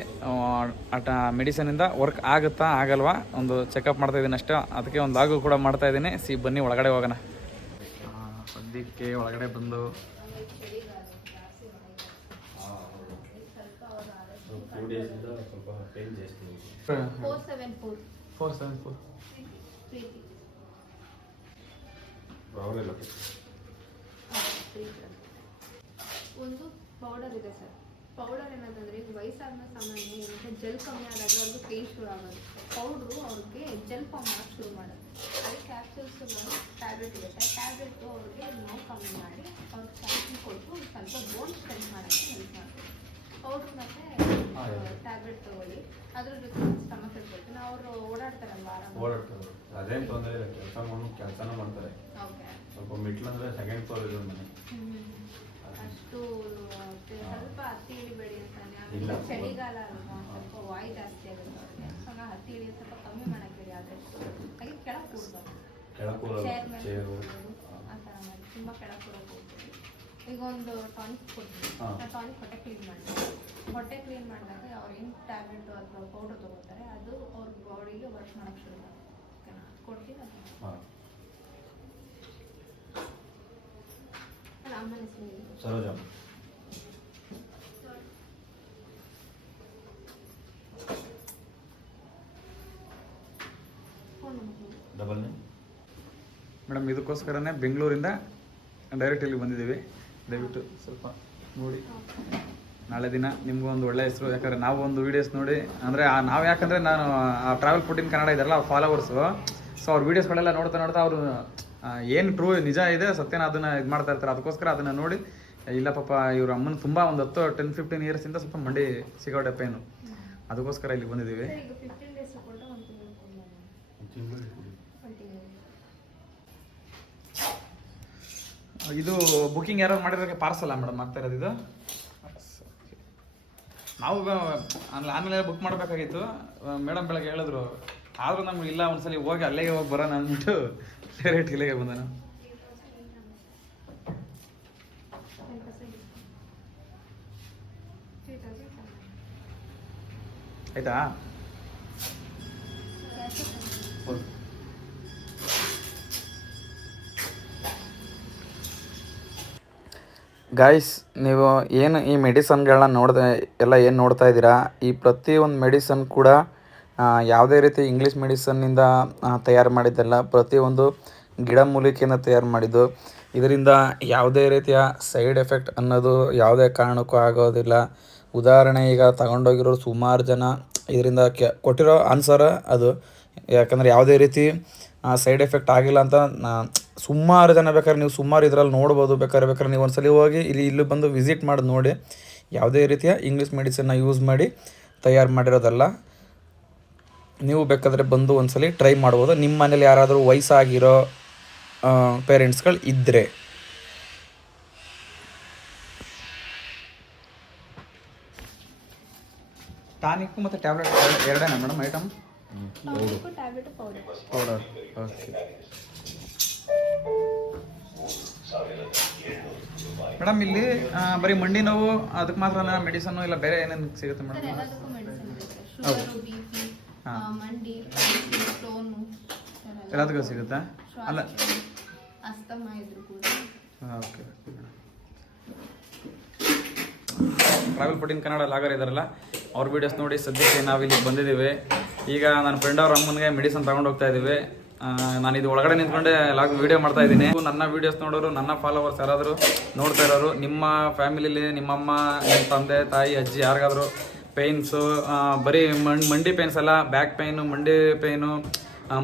ಮೆಡಿಸಿನಿಂದ ವರ್ಕ್ ಆಗುತ್ತಾ ಆಗಲ್ವಾ ಒಂದು ಚೆಕಪ್ ಮಾಡ್ತಾಯಿದ್ದೀನಿ ಅಷ್ಟೇ. ಅದಕ್ಕೆ ಒಂದು ಲಾಗು ಕೂಡ ಮಾಡ್ತಾಯಿದ್ದೀನಿ. ಬನ್ನಿ ಒಳಗಡೆ ಹೋಗೋಣ. ಸದ್ಯಕ್ಕೆ ಒಳಗಡೆ ಬಂದು ಒಂದು ಪೌಡರ್ ಇದೆ ಸರ್. ಪೌಡರ್ ಏನಂತಂದ್ರೆ ಈಗ ವಯಸ್ಸಾದ್ಮೇಲೆ ಸಾಮಾನ್ಯ ಏನಂದ್ರೆ ಜೆಲ್ ಕಮ್ಮಿ ಆದಾಗ ಅವ್ರಿಗೆ ಪೇನ್ ಶುರು ಆಗೋದು. ಪೌಡ್ರು ಅವ್ರಿಗೆ ಜೆಲ್ ಫಾರ್ಮ್ ಮಾಡೋಕ್ಕೆ ಶುರು ಮಾಡೋದು. ಅದಕ್ಕೆ ಕ್ಯಾಪ್ಸೂಲ್ಸ್ ಟ್ಯಾಬ್ಲೆಟ್ ಇರುತ್ತೆ. ಟ್ಯಾಬ್ಲೆಟು ಅವ್ರಿಗೆ ನೋವು ಕಮ್ಮಿ ಮಾಡಿ ಅವ್ರಿಗೆ ಕ್ಯಾಪ್ಸೂಲ್ ಕೊಟ್ಟು ಸ್ವಲ್ಪ ಬೋನ್ ಸ್ಟ್ರೆಂತ್ ಮಾಡೋಕ್ಕೆ ಹೆಲ್ಪ್ ಮಾಡ್ತೀವಿ. ಪೌಡ್ರು ಮತ್ತು ಟ್ಯಾಬ್ಲೆಟ್ ತಗೊಳ್ಳಿ. ಅದ್ರ ಜೊತೆ ಸ್ಟಮಕ್ ಇರ್ತೈತೆ. ನಾವು ಅವರು ಓಡಾಡ್ತಾರಲ್ವ, ಓಡಾಡ್ತಾರೆ, ಅದೇನು ತೊಂದರೆ ಇಲ್ಲ. ಕೆಲಸನೂ ಮಾಡ್ತಾರೆ. ಓಕೆ, ಸ್ವಲ್ಪ ಮಿಟ್ಲಂದ್ರೆ ಸೆಕೆಂಡ್ ಫ್ಲೋರ್ ಇದೆ ಮನೆ. ಅಷ್ಟು ಸ್ವಲ್ಪ ಹತ್ತಿ ಇಳಿಬೇಡಿ ಅಂತಾನೆ. ಆಮೇಲೆ ಚಳಿಗಾಲ ಅಲ್ವಾ, ಸ್ವಲ್ಪ ವಾಯು ಜಾಸ್ತಿ ಆಗುತ್ತೆ ಅವ್ರಿಗೆ. ಸೊ ನಾವು ಹತ್ತಿ ಇಳಿಯೋದು ಸ್ವಲ್ಪ ಕಮ್ಮಿ ಮಾಡೋಕ್ಕಿರಿ. ಆದಷ್ಟು ಹಾಗೆ ಕೆಳಗೆ ಕೂರ್ಬಾರ್ದು, ಚೇರ್ ಮೇಲೆ ಆ ಥರ ಮಾಡಿ ತುಂಬ ಕೆಳಗೆ ಕೂರೋಕೆ ಹೋಗ್ತೀವಿ. ಈಗ ಒಂದು ಟಾನಿಕ್ ಕೊಡ್ತೀವಿ. ಆ ಟಾನಿಕ್ ಹೊಟ್ಟೆ ಕ್ಲೀನ್ ಮಾಡ್ತೀವಿ. ಹೊಟ್ಟೆ ಕ್ಲೀನ್ ಮಾಡಿದಾಗ ಅವ್ರು ಏನು ಟ್ಯಾಬ್ಲೆಟು ಅಥವಾ ಪೌಡರ್ ತೊಗೋತಾರೆ ಅದು ಅವ್ರ ಬಾಡಿಗೆ ವರ್ಕ್ ಮಾಡೋಕ್ಕೆ ಶುರು ಮಾಡ್ತಾರೆ. ಓಕೆನಾ? ಕೊಡ್ತೀವಿ ಅದು ಅಮ್ಮನ ಹೆಸರು ಸರೋಜಾ. ಮೇಡಮ್, ಇದಕ್ಕೋಸ್ಕರನೇ ಬೆಂಗಳೂರಿಂದ ಡೈರೆಕ್ಟ್ ಇಲ್ಲಿ ಬಂದಿದ್ದೀವಿ. ದಯವಿಟ್ಟು ಸ್ವಲ್ಪ ನೋಡಿ. ನಾಳೆ ದಿನ ನಿಮಗೂ ಒಂದು ಒಳ್ಳೆ ಹೆಸರು. ಯಾಕಂದರೆ ನಾವು ಒಂದು ವೀಡಿಯೋಸ್ ನೋಡಿ, ಅಂದರೆ ನಾವು ಯಾಕಂದರೆ ನಾನು ಆ ಟ್ರಾವೆಲ್ ಫುಡ್ ಇನ್ ಕನ್ನಡ ಇದ್ದಾರಲ್ಲ ಅವ್ರ ಫಾಲೋವರ್ಸು. ಸೊ ಅವ್ರ ವೀಡಿಯೋಸ್ಗಳೆಲ್ಲ ನೋಡ್ತಾ ಅವರು ಏನು ಟ್ರೂ ನಿಜ ಇದೆ ಸತ್ಯನ ಅದನ್ನು ಇದು ಮಾಡ್ತಾ ಇರ್ತಾರೆ. ಅದಕ್ಕೋಸ್ಕರ ಅದನ್ನು ನೋಡಿ ಇಲ್ಲ ಪಾಪ ಇವ್ರ ಅಮ್ಮನ ತುಂಬ ಒಂದು 10-15 ಇಯರ್ಸಿಂದ ಸ್ವಲ್ಪ ಮಂಡಿ ಸಿಗೋಡೆ ಪೇನು. ಅದಕ್ಕೋಸ್ಕರ ಇಲ್ಲಿ ಬಂದಿದ್ದೀವಿ. ಇದು ಬುಕ್ಕಿಂಗ್ ಯಾರು ಮಾಡಿರೋಕ್ಕೆ ಪಾರ್ಸಲ್ಲ ಮೇಡಮ್ ಆಗ್ತಾ ಇರೋದು ಇದು? ನಾವು ಆನ್ಲೈನ್ ಬುಕ್ ಮಾಡಬೇಕಾಗಿತ್ತು. ಮೇಡಮ್ ಬೆಳಗ್ಗೆ ಹೇಳಿದ್ರು, ಆದರೂ ನಮ್ಗೆ ಇಲ್ಲ ಒಂದ್ಸಲಿ ಹೋಗಿ ಅಲ್ಲಿಗೆ ಹೋಗಿ ಬರೋಣ ಅಂದ್ಬಿಟ್ಟು ಡೈರೆಕ್ಟ್ ಇಲ್ಲಿಗೆ ಬಂದ. ಆಯ್ತಾ? ಗಾಯ್ಸ್, ನೀವು ಏನು ಈ ಮೆಡಿಸನ್ಗಳನ್ನ ಏನು ನೋಡ್ತಾ ಇದ್ದೀರಾ, ಈ ಪ್ರತಿಯೊಂದು ಮೆಡಿಸನ್ ಕೂಡ ಯಾವುದೇ ರೀತಿ ಇಂಗ್ಲೀಷ್ ಮೆಡಿಸನ್ನಿಂದ ತಯಾರು ಮಾಡಿದ್ದಲ್ಲ. ಪ್ರತಿಯೊಂದು ಗಿಡಮೂಲಿಕೆಯಿಂದ ತಯಾರು ಮಾಡಿದ್ದು. ಇದರಿಂದ ಯಾವುದೇ ರೀತಿಯ ಸೈಡ್ ಎಫೆಕ್ಟ್ ಅನ್ನೋದು ಯಾವುದೇ ಕಾರಣಕ್ಕೂ ಆಗೋದಿಲ್ಲ. ಉದಾಹರಣೆ, ಈಗ ತಗೊಂಡೋಗಿರೋರು ಸುಮಾರು ಜನ ಇದರಿಂದ ಕೊಟ್ಟಿರೋ ಆನ್ಸರ್ ಅದು. ಯಾಕಂದರೆ ಯಾವುದೇ ರೀತಿ ಸೈಡ್ ಎಫೆಕ್ಟ್ ಆಗಿಲ್ಲ ಅಂತ ಸುಮಾರು ಜನ ಬೇಕಾದ್ರೆ ನೀವು ಸುಮಾರು ಇದರಲ್ಲಿ ನೋಡ್ಬೋದು. ಬೇಕಾದ್ರೆ ನೀವು ಒಂದ್ಸಲಿ ಹೋಗಿ ಇಲ್ಲಿ ಬಂದು ವಿಸಿಟ್ ಮಾಡಿ ನೋಡಿ. ಯಾವುದೇ ರೀತಿಯ ಇಂಗ್ಲೀಷ್ ಮೆಡಿಸಿನ್ನ ಯೂಸ್ ಮಾಡಿ ತಯಾರು ಮಾಡಿರೋದಲ್ಲ. ನೀವು ಬೇಕಾದರೆ ಬಂದು ಒಂದ್ಸಲಿ ಟ್ರೈ ಮಾಡ್ಬೋದು. ನಿಮ್ಮ ಮನೇಲಿ ಯಾರಾದರೂ ವಯಸ್ಸಾಗಿರೋ ಪೇರೆಂಟ್ಸ್ಗಳು ಇದ್ದರೆ. ಟಾನಿಕ್ ಮತ್ತು ಟ್ಯಾಬ್ಲೆಟ್ ಎರಡೇನಾ madam item? Tablet powder. Okay. Madam ಇಲ್ಲಿ ಬರೀ ಮಂಡಿ ನೋವು ಅದಕ್ಕೆ ಮಾತ್ರ ಮೆಡಿಸನ್ ಇಲ್ಲ ಬೇರೆ ಏನೇನು ಸಿಗುತ್ತೆ ಸರ್ ಮೇಡಮ್? ಎಲ್ಲದಕ್ಕೂ ಮೆಡಿಸಿನ್ ಇದೆ ಸರ್. ಶುಗರು, BP, ಮಂಡಿ, ಸ್ಟೋನು ಎಲ್ಲದಕ್ಕೂ ಸಿಗುತ್ತಾ? ಅಲ್ಲ ಅಸ್ತಮ ಇದ್ರು ಕೂಡ. Okay. Travel food Kannada logger ಇದಾರಲ್ಲ ಅವ್ರ ವೀಡಿಯೋಸ್ ನೋಡಿ ಸದ್ಯಕ್ಕೆ ನಾವಿಲ್ಲಿ ಬಂದಿದ್ದೀವಿ. ಈಗ ನನ್ನ ಫ್ರೆಂಡ್ ಅವ್ರ ಅಮ್ಮನಿಗೆ ಮೆಡಿಸನ್ ತಗೊಂಡು ಹೋಗ್ತಾ ಇದ್ದೀವಿ. ನಾನು ಇದು ಒಳಗಡೆ ನಿಂತ್ಕೊಂಡೆ ಲಾಗ್ ವಿಡಿಯೋ ಮಾಡ್ತಾ ಇದ್ದೀನಿ. ನನ್ನ ವೀಡಿಯೋಸ್ ನೋಡೋರು, ನನ್ನ ಫಾಲೋವರ್ಸ್ ಯಾರಾದರೂ ನೋಡ್ತಾ ಇರೋರು, ನಿಮ್ಮ ಫ್ಯಾಮಿಲಿಲಿ ನಿಮ್ಮಮ್ಮ, ನಿಮ್ಮ ತಂದೆ ತಾಯಿ, ಅಜ್ಜಿ ಯಾರಿಗಾದರೂ ಪೇಯ್ನ್ಸು, ಬರೀ ಮಂಡಿ ಪೇಯ್ನ್ಸ್ ಅಲ್ಲ, ಬ್ಯಾಕ್ ಪೇಯ್ನು, ಮಂಡಿ ಪೇಯ್ನು,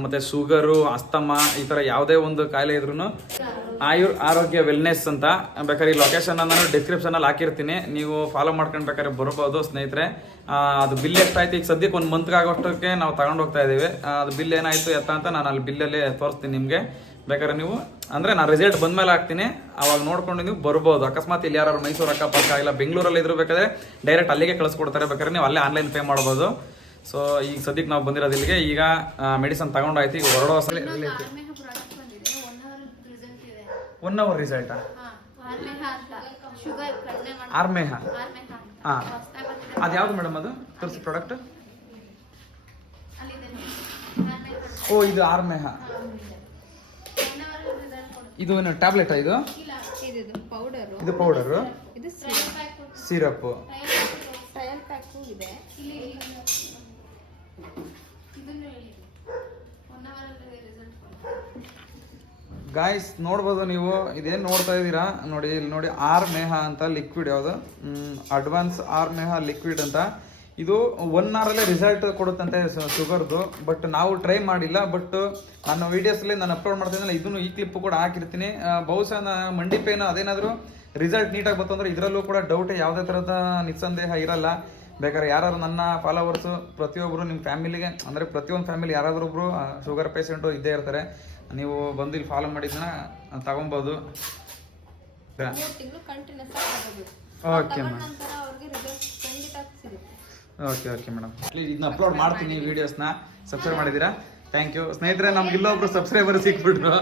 ಮತ್ತು ಶುಗರು, ಅಸ್ತಮ, ಈ ಥರ ಯಾವುದೇ ಒಂದು ಕಾಯಿಲೆ ಇದ್ರೂ ಆರೋಗ್ಯ ವೆಲ್ನೆಸ್ ಅಂತ ಬೇಕಾದ್ರೆ ಈ ಲೊಕೇಶನ್ ನಾನು ಡಿಸ್ಕ್ರಿಪ್ಷನಲ್ಲಿ ಹಾಕಿರ್ತೀನಿ. ನೀವು ಫಾಲೋ ಮಾಡ್ಕೊಂಡು ಬೇಕಾದ್ರೆ ಬರ್ಬೋದು ಸ್ನೇಹಿತರೆ. ಅದು ಬಿಲ್ ಎಷ್ಟಾಯ್ತು ಈಗ ಸದ್ಯಕ್ಕೆ 1 ಮಂತ್ಗೆ ಆಗೋಷ್ಟಕ್ಕೆ ನಾವು ತಗೊಂಡು ಹೋಗ್ತಾ ಇದ್ದೀವಿ. ಅದು ಬಿಲ್ ಏನಾಯಿತು ಎತ್ತ ಅಂತ ನಾನು ಅಲ್ಲಿ ಬಿಲ್ಲಲ್ಲಿ ತೋರಿಸ್ತೀನಿ ನಿಮಗೆ. ಬೇಕಾದ್ರೆ ನೀವು ಅಂದರೆ ನಾನು ರಿಸಲ್ಟ್ ಬಂದಮೇಲೆ ಹಾಕ್ತೀನಿ, ಅವಾಗ ನೋಡ್ಕೊಂಡು ನೀವು ಬರ್ಬೋದು. ಅಕಸ್ಮಾತ್ ಇಲ್ಲಿ ಯಾರು ಮೈಸೂರು ಅಕ್ಕಪಕ್ಕ ಇಲ್ಲ ಬೆಂಗಳೂರಲ್ಲಿ ಇದ್ರು ಬೇಕಾದ್ರೆ ಡೈರೆಕ್ಟ್ ಅಲ್ಲಿಗೆ ಕಳಿಸ್ಕೊಡ್ತಾರೆ. ಬೇಕಾದ್ರೆ ನೀವು ಅಲ್ಲೇ ಆನ್ಲೈನ್ ಪೇ ಮಾಡ್ಬೋದು. ಸೊ ಈಗ ಸದ್ಯಕ್ಕೆ ನಾವು ಬಂದಿರೋದು ಇಲ್ಲಿಗೆ. ಈಗ ಮೆಡಿಸನ್ ತಗೊಂಡಾಯ್ತು, ಈಗ ಹೊರಡೋ ಸಲ 1 ಅವರ್ ರಿಸಲ್ಟಾ? ಆರ್ಮೇಹ. ಹಾಂ, ಅದು ಯಾವುದು ಮೇಡಮ್? ಅದು ತೋರಿಸಿ ಪ್ರಾಡಕ್ಟ್. ಓ, ಇದು ಆರ್ಮೇಹ. ಇದು ಏನು ಟ್ಯಾಬ್ಲೆಟಾ? ಇದು ಪೌಡರು, ಇದು ಪೌಡರು, ಇದು ಸಿರಪ್. ಟ್ರಯಲ್ ಪ್ಯಾಕು ಇದೆ. ಗಾಯ್ಸ್ ನೋಡ್ಬೋದು ನೀವು, ಇದೇನು ನೋಡ್ತಾ ಇದ್ದೀರಾ ನೋಡಿ, ಇಲ್ಲಿ ನೋಡಿ ಆರ್ಮೇಹ ಅಂತ ಲಿಕ್ವಿಡ್, ಯಾವುದು ಅಡ್ವಾನ್ಸ್ ಆರ್ಮೇಹ ಲಿಕ್ವಿಡ್ ಅಂತ. ಇದು 1 ಅವರಲ್ಲೇ ರಿಸಲ್ಟ್ ಕೊಡುತ್ತಂತೆ ಶುಗರ್ದು. ಬಟ್ ನಾವು ಟ್ರೈ ಮಾಡಿಲ್ಲ. ಬಟ್ ನನ್ನ ವೀಡಿಯೋಸಲ್ಲಿ ನಾನು ಅಪ್ಲೋಡ್ ಮಾಡ್ತಿದ್ದಲ್ಲ, ಇದನ್ನು ಈ ಕ್ಲಿಪ್ ಕೂಡ ಹಾಕಿರ್ತೀನಿ. ಬಹುಶಃ ಮಂಡಿ ಪೇನ್ ಅದೇನಾದರೂ ರಿಸಲ್ಟ್ ನೀಟಾಗಿ ಬಂತು ಅಂದರೆ ಇದರಲ್ಲೂ ಕೂಡ ಡೌಟ್ ಯಾವುದೇ ಥರದ ನಿಸ್ಸಂದೇಹ ಇರಲ್ಲ. ಬೇಕಾದ್ರೆ ಯಾರು ನನ್ನ ಫಾಲೋವರ್ಸು ಪ್ರತಿಯೊಬ್ಬರು ನಿಮ್ಮ ಫ್ಯಾಮಿಲಿಗೆ ಅಂದರೆ ಪ್ರತಿಯೊಂದು ಫ್ಯಾಮಿಲಿ ಯಾರಾದರೂ ಒಬ್ಬರು ಶುಗರ್ ಪೇಷೆಂಟು ಇದ್ದೇ ಇರ್ತಾರೆ. ನೀವು ಬಂದು ಇಲ್ಲಿ ಫಾಲೋ ಮಾಡಿದ್ದನ್ನ ತಗೊಬೋದು. Okay madam, okay madam. ಇದನ್ನ ಅಪ್ಲೋಡ್ ಮಾಡ್ತೀನಿ ವೀಡಿಯೋಸ್ನ. ಸಬ್ಸ್ಕ್ರೈಬ್ ಮಾಡಿದ್ದೀರಾ? ಥ್ಯಾಂಕ್ ಯು ಸ್ನೇಹಿತರೆ. ನಮ್ಗೆ ಇಲ್ಲೊಬ್ರು ಸಬ್ಸ್ಕ್ರೈಬರ್ ಸಿಕ್ಬಿಟ್ರು.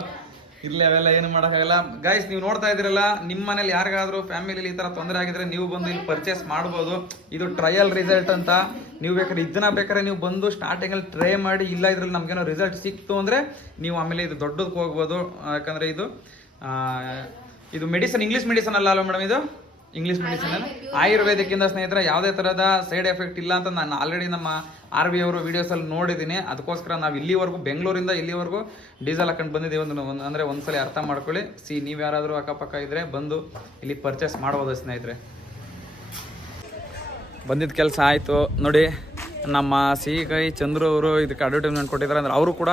ಇಲ್ಲೇ ಅವೆಲ್ಲ ಏನು ಮಾಡೋಕ್ಕಾಗಲ್ಲ. ಗೈಸ್ ನೀವು ನೋಡ್ತಾ ಇದ್ದೀರಲ್ಲ, ನಿಮ್ಮ ಮನೇಲಿ ಯಾರಿಗಾದ್ರೂ ಫ್ಯಾಮಿಲಿಲಿ ಈ ಥರ ತೊಂದರೆ ಆಗಿದ್ರೆ ನೀವು ಬಂದು ಇಲ್ಲಿ ಪರ್ಚೇಸ್ ಮಾಡ್ಬೋದು. ಇದು ಟ್ರಯಲ್ ರಿಸಲ್ಟ್ ಅಂತ. ನೀವು ಬೇಕಾದ್ರೆ ಇದನ್ನ ಬೇಕಾದ್ರೆ ನೀವು ಬಂದು ಸ್ಟಾರ್ಟಿಂಗಲ್ಲಿ ಟ್ರೈ ಮಾಡಿ, ಇಲ್ಲ ಇದ್ರಲ್ಲಿ ನಮಗೇನೋ ರಿಸಲ್ಟ್ ಸಿಕ್ತು ಅಂದರೆ ನೀವು ಆಮೇಲೆ ಇದು ದೊಡ್ಡದಕ್ಕೆ ಹೋಗ್ಬೋದು. ಯಾಕಂದರೆ ಇದು ಮೆಡಿಸನ್ ಇಂಗ್ಲೀಷ್ ಮೆಡಿಸನ್ ಅಲ್ಲ ಮೇಡಮ್, ಇದು ಇಂಗ್ಲೀಷ್ ಮೆಡಿಸನ್ ಆಯುರ್ವೇದಿಕ್ಕಿಂದ ಸ್ನೇಹಿತರೆ ಯಾವುದೇ ಥರದ ಸೈಡ್ ಎಫೆಕ್ಟ್ ಇಲ್ಲ ಅಂತ ನಾನು ಆಲ್ರೆಡಿ ನಮ್ಮ RV ಅವರು ವೀಡಿಯೋಸಲ್ಲಿ ನೋಡಿದ್ದೀನಿ. ಅದಕ್ಕೋಸ್ಕರ ನಾವು ಇಲ್ಲಿವರೆಗೂ ಬೆಂಗಳೂರಿಂದ ಇಲ್ಲಿವರೆಗೂ ಡೀಸೆಲ್ ಹಾಕೊಂಡು ಬಂದಿದ್ದೀವಿ. ಅಂದರೆ ಒಂದ್ಸಲ ಅರ್ಥ ಮಾಡ್ಕೊಳ್ಳಿ. ನೀವು ಯಾರಾದರೂ ಅಕ್ಕಪಕ್ಕ ಇದ್ದರೆ ಬಂದು ಇಲ್ಲಿ ಪರ್ಚೇಸ್ ಮಾಡ್ಬೋದು ಸ್ನೇಹಿತರೆ. ಬಂದಿದ್ದ ಕೆಲಸ ಆಯಿತು ನೋಡಿ. ನಮ್ಮ ಸಿಹಿಕೈ ಚಂದ್ರು ಅವರು ಇದಕ್ಕೆ ಅಡ್ವರ್ಟೈಸ್ಮೆಂಟ್ ಕೊಟ್ಟಿದ್ದಾರೆ. ಅಂದರೆ ಅವರು ಕೂಡ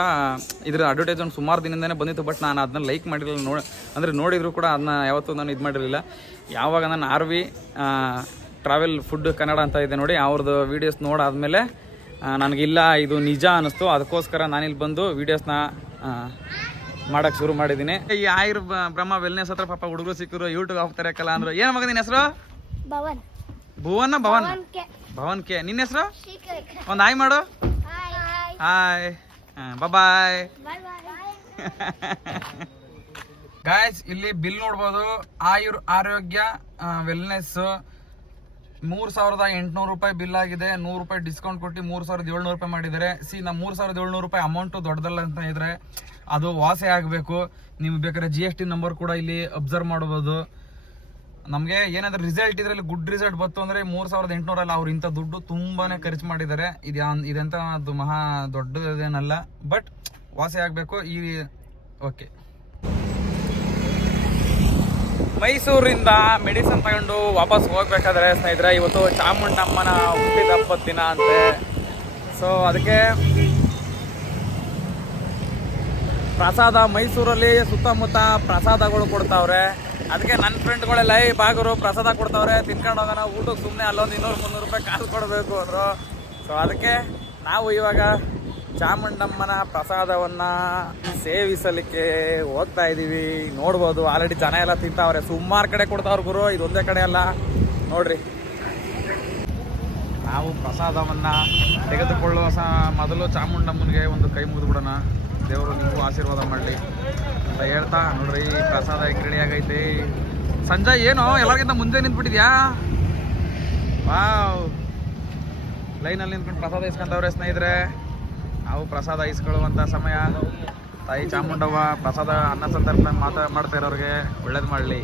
ಇದ್ರ ಅಡ್ವರ್ಟೈಸ್ಮೆಂಟ್ ಸುಮಾರು ದಿನದಿಂದನೇ ಬಂದಿತ್ತು. ಬಟ್ ನಾನು ಅದನ್ನ ಲೈಕ್ ಮಾಡಿರಲಿಲ್ಲ. ಅಂದರೆ ನೋಡಿದ್ರು ಕೂಡ ಅದನ್ನ ಯಾವತ್ತೂ ನಾನು ಇದು ಮಾಡಿರಲಿಲ್ಲ. ಯಾವಾಗ ನಾನು RV ಟ್ರಾವೆಲ್ ಫುಡ್ ಕನ್ನಡ ಅಂತ ಇದೆ ನೋಡಿ, ಅವ್ರದ್ದು ವೀಡಿಯೋಸ್ ನೋಡಾದ್ಮೇಲೆ ನನಗಿಲ್ಲ ಇದು ನಿಜ ಅನ್ನಿಸ್ತು. ಅದಕ್ಕೋಸ್ಕರ ನಾನಿಲ್ಲಿ ಬಂದು ವೀಡಿಯೋಸ್ನ ಮಾಡೋಕ್ಕೆ ಶುರು ಮಾಡಿದ್ದೀನಿ. ಈ ಬ್ರಹ್ಮ ವೆಲ್ನೆಸ್ ಹತ್ರ ಪಾಪ ಹುಡುಗರು ಸಿಕ್ಕರು, ಯೂಟ್ಯೂಬ್ ಹಾಕ್ತಾರಕ್ಕಲ್ಲ ಅಂದರು. ಏನು ಮಗ ನಿನ್ನ ಹೆಸರು? ಭುವನ್. ಭವನ್ ಕೆ. ನಿನ್ನ ಹೆಸರು? ಒಂದು ಹಾಯ್ ಮಾಡು. ಹಾಯ್, ಬಾಯ್. ಗಾಯ್ಸ್ ಇಲ್ಲಿ ಬಿಲ್ ನೋಡ್ಬೋದು. ಆರೋಗ್ಯ ವೆಲ್ನೆಸ್ 3800 ರೂಪಾಯಿ ಬಿಲ್ ಆಗಿದೆ. 100 ರೂಪಾಯಿ ಡಿಸ್ಕೌಂಟ್ ಕೊಟ್ಟು 3700 ರೂಪಾಯಿ ಮಾಡಿದ್ದಾರೆ. ನಮ್ಮ 3700 ರೂಪಾಯಿ ಅಮೌಂಟು ದೊಡ್ಡದಲ್ಲ ಅಂತ ಇದ್ರೆ ಅದು ವಾಸಿ ಆಗಬೇಕು. ನೀವು ಬೇಕಾದ್ರೆ GST ನಂಬರ್ ಕೂಡ ಇಲ್ಲಿ ಅಬ್ಸರ್ವ್ ಮಾಡ್ಬೋದು. ನಮಗೆ ಏನಾದರೂ ರಿಸಲ್ಟ್ ಇದರಲ್ಲಿ ಗುಡ್ ರಿಸಲ್ಟ್ ಬಂತು ಅಂದರೆ 3800 ಅಲ್ಲ, ಅವ್ರು ಇಂಥ ದುಡ್ಡು ತುಂಬಾ ಖರ್ಚು ಮಾಡಿದ್ದಾರೆ. ಇದೆಂತ ಅದು ಮಹಾ ದೊಡ್ಡದೇನಲ್ಲ, ಬಟ್ ವಾಸಿ ಆಗಬೇಕು. ಓಕೆ, ಮೈಸೂರಿಂದ ಮೆಡಿಸನ್ ತಗೊಂಡು ವಾಪಸ್ ಹೋಗ್ಬೇಕಾದ್ರೆ ಸ್ನೇಹಿತರೆ, ಇವತ್ತು ಚಾಮುಂಡಮ್ಮನ ಹುಟ್ಟಿದ ಹಬ್ಬದ ದಿನ ಅಂತೆ. ಸೊ ಅದಕ್ಕೆ ಪ್ರಸಾದ ಮೈಸೂರಲ್ಲಿ ಸುತ್ತಮುತ್ತ ಪ್ರಸಾದಗಳು ಕೊಡ್ತಾವ್ರೆ. ಅದಕ್ಕೆ ನನ್ನ ಫ್ರೆಂಡ್ಗಳೆಲ್ಲ ಬಾಗರು ಪ್ರಸಾದ ಕೊಡ್ತಾವ್ರೆ, ತಿನ್ಕೊಂಡು ಹೋಗೋಣ ಊಟಕ್ಕೆ. ಸುಮ್ಮನೆ ಅಲ್ಲೊಂದು 200-300 ರೂಪಾಯಿ ಕಾಸು ಕೊಡಬೇಕು ಅಂದರು. ಸೊ ಅದಕ್ಕೆ ನಾವು ಇವಾಗ ಚಾಮುಂಡಮ್ಮನ ಪ್ರಸಾದವನ್ನು ಸೇವಿಸಲಿಕ್ಕೆ ಹೋಗ್ತಾ ಇದ್ದೀವಿ. ನೋಡ್ಬೋದು ಆಲ್ರೆಡಿ ಜನ ಎಲ್ಲ ತಿಂತಾವ್ರೆ. ಸುಮಾರು ಕಡೆ ಕೊಡ್ತಾವ್ರೆ ಗುರು, ಇದೊಂದೇ ಕಡೆ ಅಲ್ಲ ನೋಡ್ರಿ. ನಾವು ಪ್ರಸಾದವನ್ನು ತೆಗೆದುಕೊಳ್ಳುವ ಮೊದಲು ಚಾಮುಂಡಮ್ಮನಿಗೆ ಒಂದು ಕೈ ಮುಗಿದ್ಬಿಡೋಣ. ದೇವರು ನಿಮಗೂ ಆಶೀರ್ವಾದ ಮಾಡಲಿ ಅಂತ ಹೇಳ್ತಾ ನೋಡ್ರಿ, ಪ್ರಸಾದ ಹೆಂಗೆ ರೆಡಿ ಆಗೈತೆ. ಸಂಜಯ್ ಏನು ಎಲ್ಲರಿಗಿಂತ ಮುಂದೆ ನಿಂತ್ಬಿಟ್ಟಿದ್ಯಾ? ವಾವ್, ಲೈನಲ್ಲಿ ನಿಂತ್ಕೊಂಡು ಪ್ರಸಾದ ಇಸ್ಕೊಂಡವ್ರೆ ಸ್ನೇಹಿತರೆ. ನಾವು ಪ್ರಸಾದ ಇಸ್ಕೊಳ್ಳುವಂಥ ಸಮಯ. ತಾಯಿ ಚಾಮುಂಡವ್ವ ಪ್ರಸಾದ ಅನ್ನ ಸಂದರ್ಭ ಮಾಡ್ತಾ ಇರೋರಿಗೆ ಒಳ್ಳೇದು ಮಾಡಲಿ.